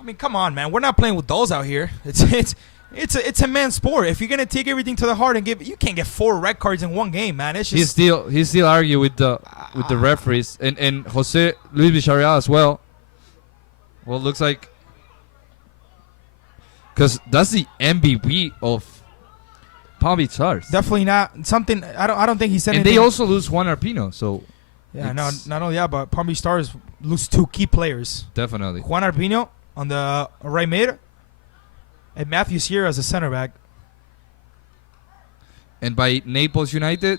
I mean, come on, man. We're not playing with dolls out here. It's a man's sport. If you're gonna take everything to the heart and give, you can't get 4 red cards in one game, man. It's just. he still argue with the referees and Jose Luis Villarreal as well. Well, looks like because that's the MVP of Palm Beach Stars. Definitely not something. I don't think he said And anything. they also lose Juan Arpino, so Yeah, no, not only that, but Palm Beach Stars lose 2 key players. definitely. Juan Arpino on the right mid, and Matthew Sierra as a center back. And by Naples United,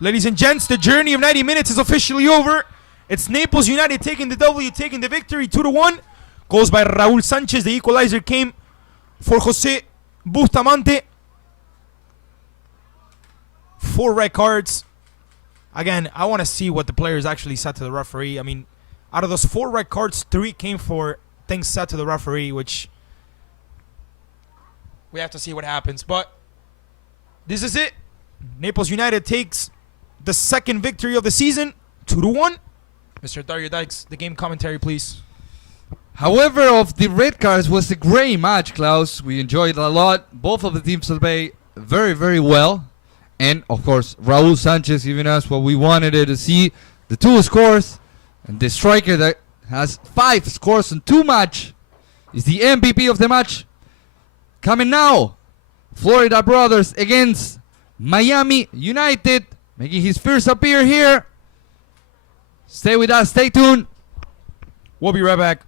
Ladies and gents, the journey of 90 minutes is officially over. It's Naples United taking the W, taking the victory, 2-1. Goals by Raul Sanchez. The equalizer came for Jose Bustamante. 4 red cards. Again, I want to see what the players actually said to the referee. I mean, out of those 4 red cards, 3 came for things said to the referee, which we have to see what happens. But this is it. Naples United takes the 2nd victory of the season, 2-1. Mr. Dario Dykes, the game commentary, please. however, of the red cards was a great match, Klaus. We enjoyed it a lot. Both of the teams played very, very well. And, of course, Raul Sanchez giving us what we wanted to see. The 2 scores. And the striker that has 5 scores in 2 matches is the MVP of the match. Coming now, Florida Brothers against Miami United. Making his first appear here. Stay with us. Stay tuned. We'll be right back.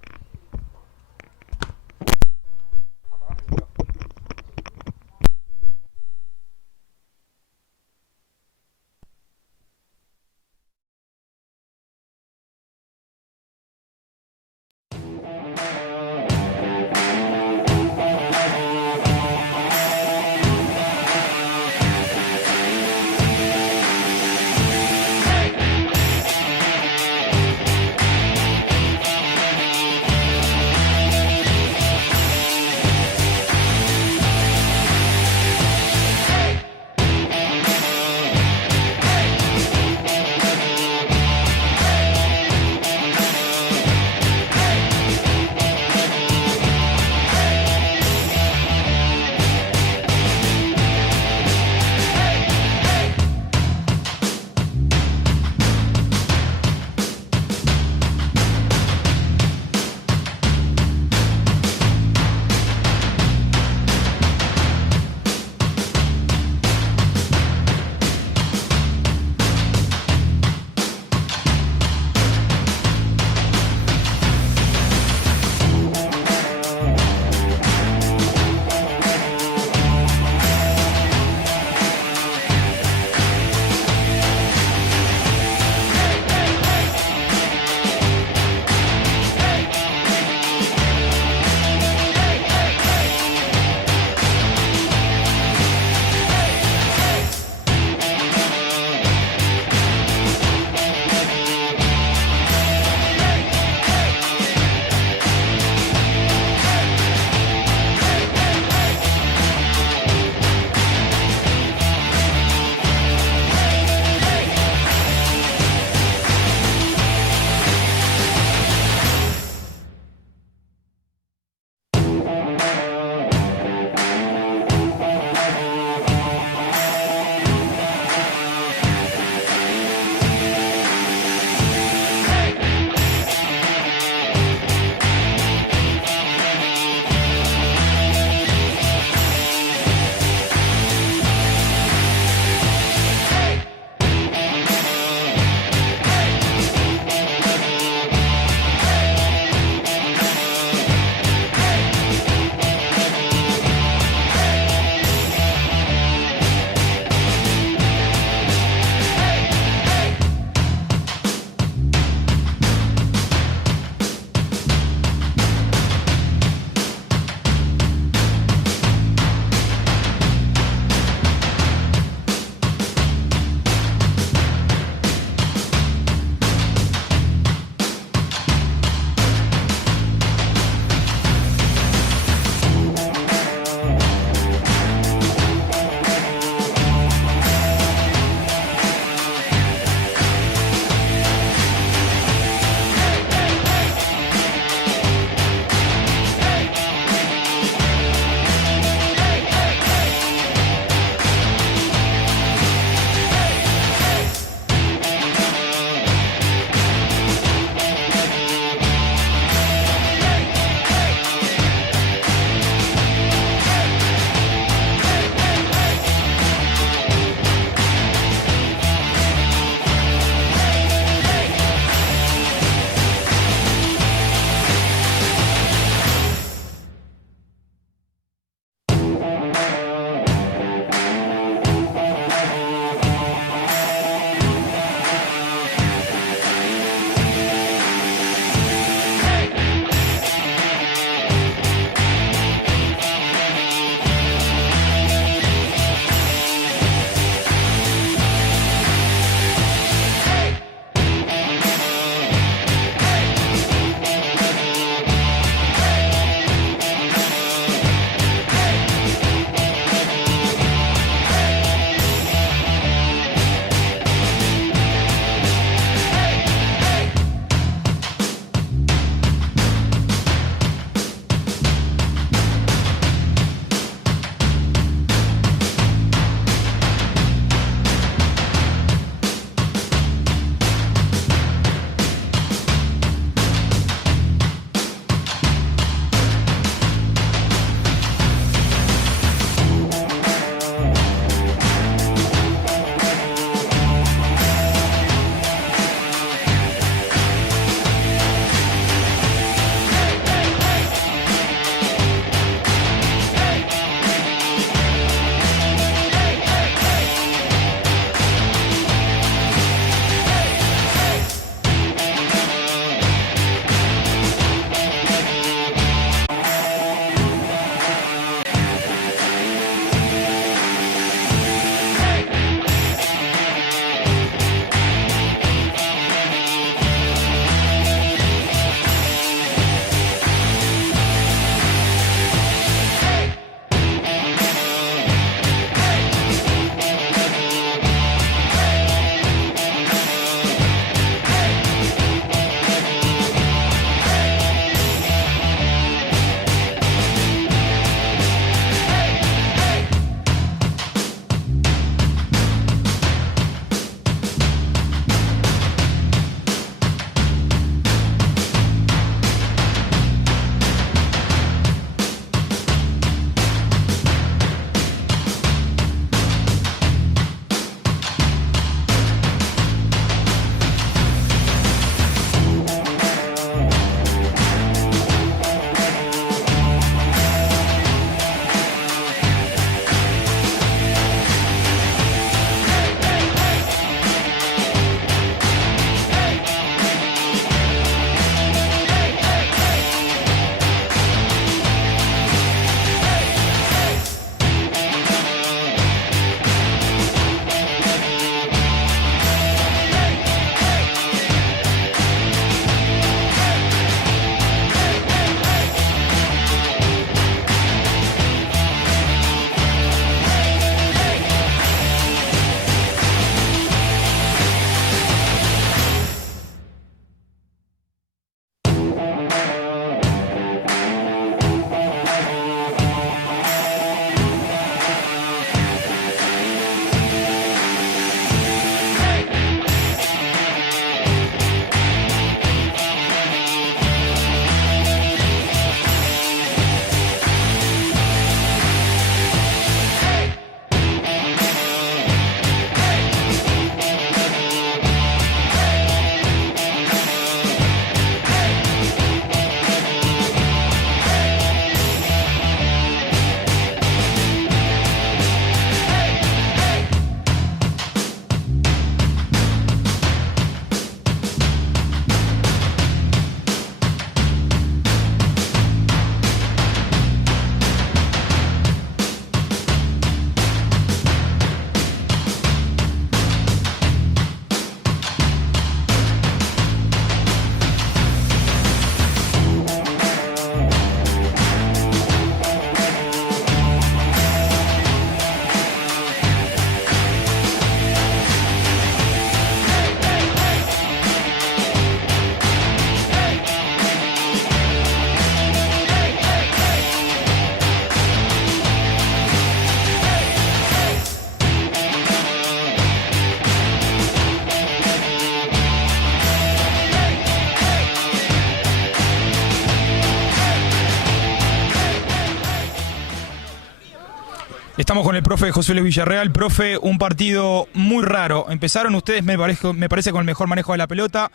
Estamos con el profe José Luis Villarreal. Profe, un partido muy raro. Empezaron ustedes, me parece, con el mejor manejo de la pelota.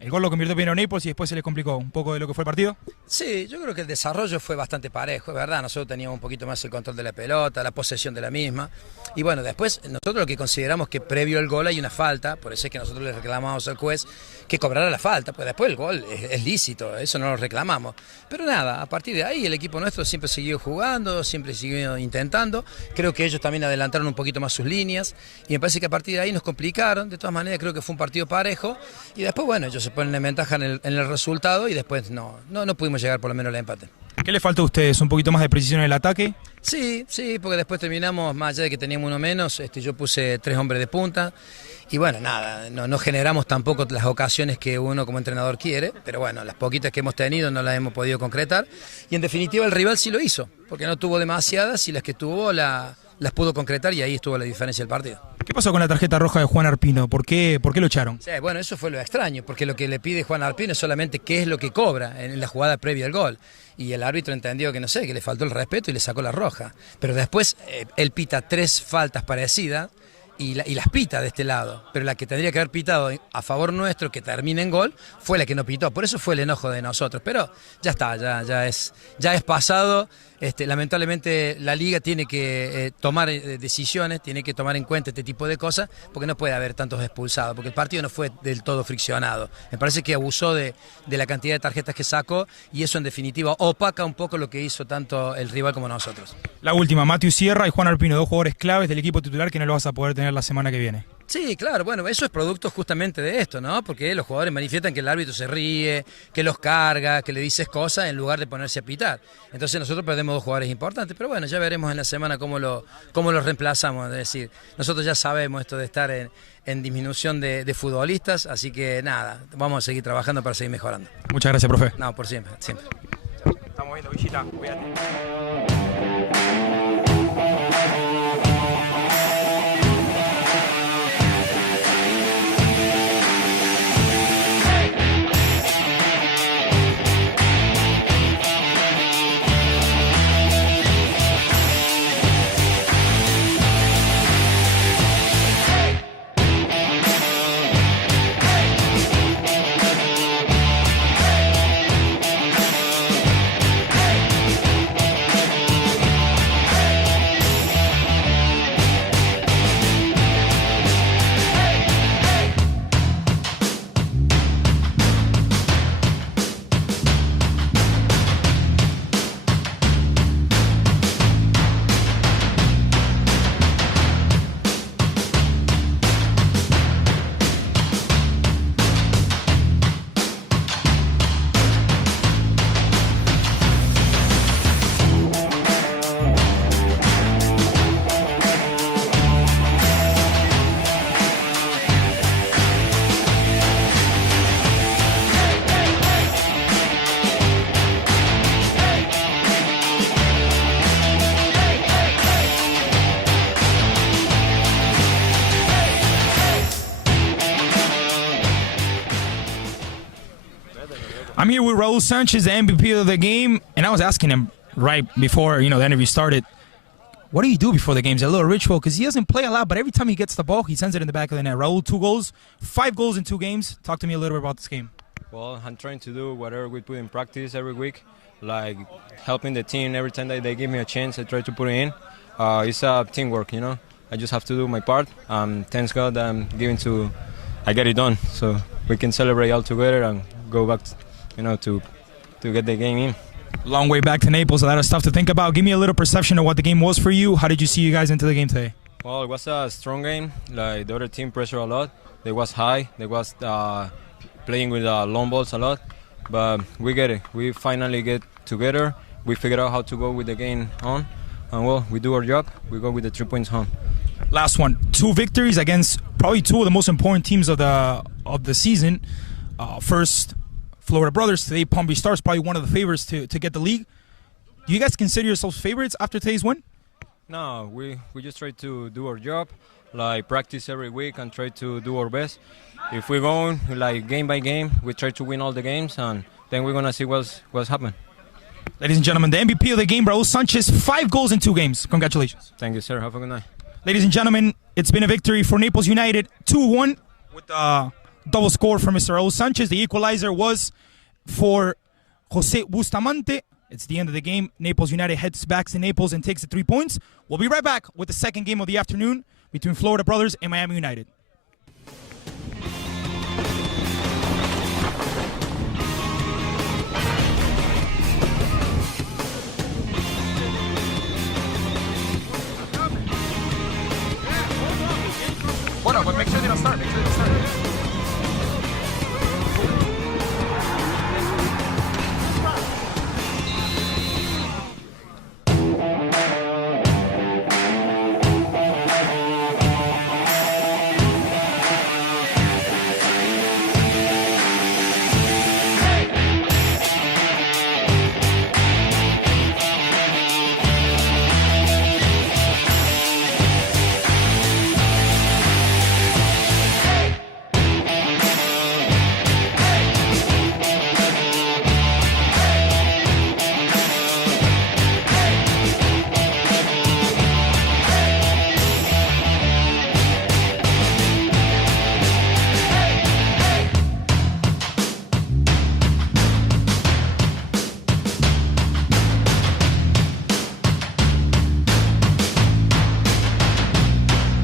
El gol lo convirtió primero Naples y después se les complicó un poco de lo que fue el partido. Sí, yo creo que el desarrollo fue bastante parejo, es verdad. Nosotros teníamos un poquito más el control de la pelota, la posesión de la misma. Y bueno, después nosotros lo que consideramos que previo al gol hay una falta, por eso es que nosotros le reclamamos al juez que cobrara la falta, pues después el gol es lícito, eso no lo reclamamos. Pero nada, a partir de ahí el equipo nuestro siempre siguió jugando, siempre siguió intentando. Creo que ellos también adelantaron un poquito más sus líneas y me parece que a partir de ahí nos complicaron. De todas maneras creo que fue un partido parejo y después bueno, ellos se ponen en ventaja en el resultado y después no pudimos llegar por lo menos al empate. ¿Qué le faltó a ustedes? ¿Un poquito más de precisión en el ataque? Sí, porque después terminamos, más allá de que teníamos uno menos, yo puse 3 hombres de punta y bueno, nada, no generamos tampoco las ocasiones que uno como entrenador quiere, pero bueno, las poquitas que hemos tenido no las hemos podido concretar y en definitiva el rival sí lo hizo, porque no tuvo demasiadas y las que tuvo las pudo concretar y ahí estuvo la diferencia del partido. ¿Qué pasó con la tarjeta roja de Juan Arpino? ¿Por qué lo echaron? Sí, bueno, eso fue lo extraño, porque lo que le pide Juan Arpino es solamente qué es lo que cobra en la jugada previa al gol. Y el árbitro entendió que no sé, que le faltó el respeto y le sacó la roja. Pero después él pita 3 faltas parecidas y las pita de este lado. Pero la que tendría que haber pitado a favor nuestro, que termina en gol, fue la que no pitó. Por eso fue el enojo de nosotros. Pero ya está, ya es pasado. Lamentablemente la liga tiene que tomar decisiones, tiene que tomar en cuenta este tipo de cosas, porque no puede haber tantos expulsados, porque el partido no fue del todo friccionado. Me parece que abusó de la cantidad de tarjetas que sacó y eso en definitiva opaca un poco lo que hizo tanto el rival como nosotros. La última, Matthew Sierra y Juan Arpino, 2 jugadores claves del equipo titular que no lo vas a poder tener la semana que viene. Sí, claro, bueno, eso es producto justamente de esto, ¿no? Porque los jugadores manifiestan que el árbitro se ríe, que los carga, que le dices cosas en lugar de ponerse a pitar. Entonces nosotros perdemos 2 jugadores importantes, pero bueno, ya veremos en la semana cómo los reemplazamos. Es decir, nosotros ya sabemos esto de estar en disminución de futbolistas, así que nada, vamos a seguir trabajando para seguir mejorando. Muchas gracias, profe. No, por siempre, siempre. Estamos viendo, Villita, cuídate. I'm here with Raul Sanchez, the MVP of the game, and I was asking him right before the interview started, what do you do before the game? It's a little ritual because he doesn't play a lot, but every time he gets the ball, he sends it in the back of the net. Raul, 2 goals, 5 goals in 2 games. Talk to me a little bit about this game. Well, I'm trying to do whatever we put in practice every week, like helping the team every time that they give me a chance. I try to put it in. It's a teamwork, I just have to do my part. Thanks God I get it done, so we can celebrate all together and go back, to get the game in. Long way back to Naples, a lot of stuff to think about. Give me a little perception of what the game was for you. How did you see you guys into the game today? Well, it was a strong game. Like the other team pressured a lot. They was high. They was playing with long balls a lot. But we get it. We finally get together. We figured out how to go with the game on. And well, we do our job. We go with the 3 points home. Last one, 2 victories against probably 2 of the most important teams of the season. First, Florida Brothers. Today, Palm Beach Stars, probably one of the favorites to get the league. Do you guys consider yourselves favorites after today's win? No, we just try to do our job, like practice every week and try to do our best. If we're going like game by game, we try to win all the games, and then we're gonna see what's happening. Ladies and gentlemen, the MVP of the game, Raul Sanchez, 5 goals in 2 games. Congratulations. Thank you, sir. Have a good night. Ladies and gentlemen, it's been a victory for Naples United, 2-1, with a double score for Mr. Raul Sanchez. The equalizer was for Jose Bustamante. It's the end of the game. Naples United heads back to Naples and takes the 3 points. We'll be right back with the second game of the afternoon between Florida Brothers and Miami United.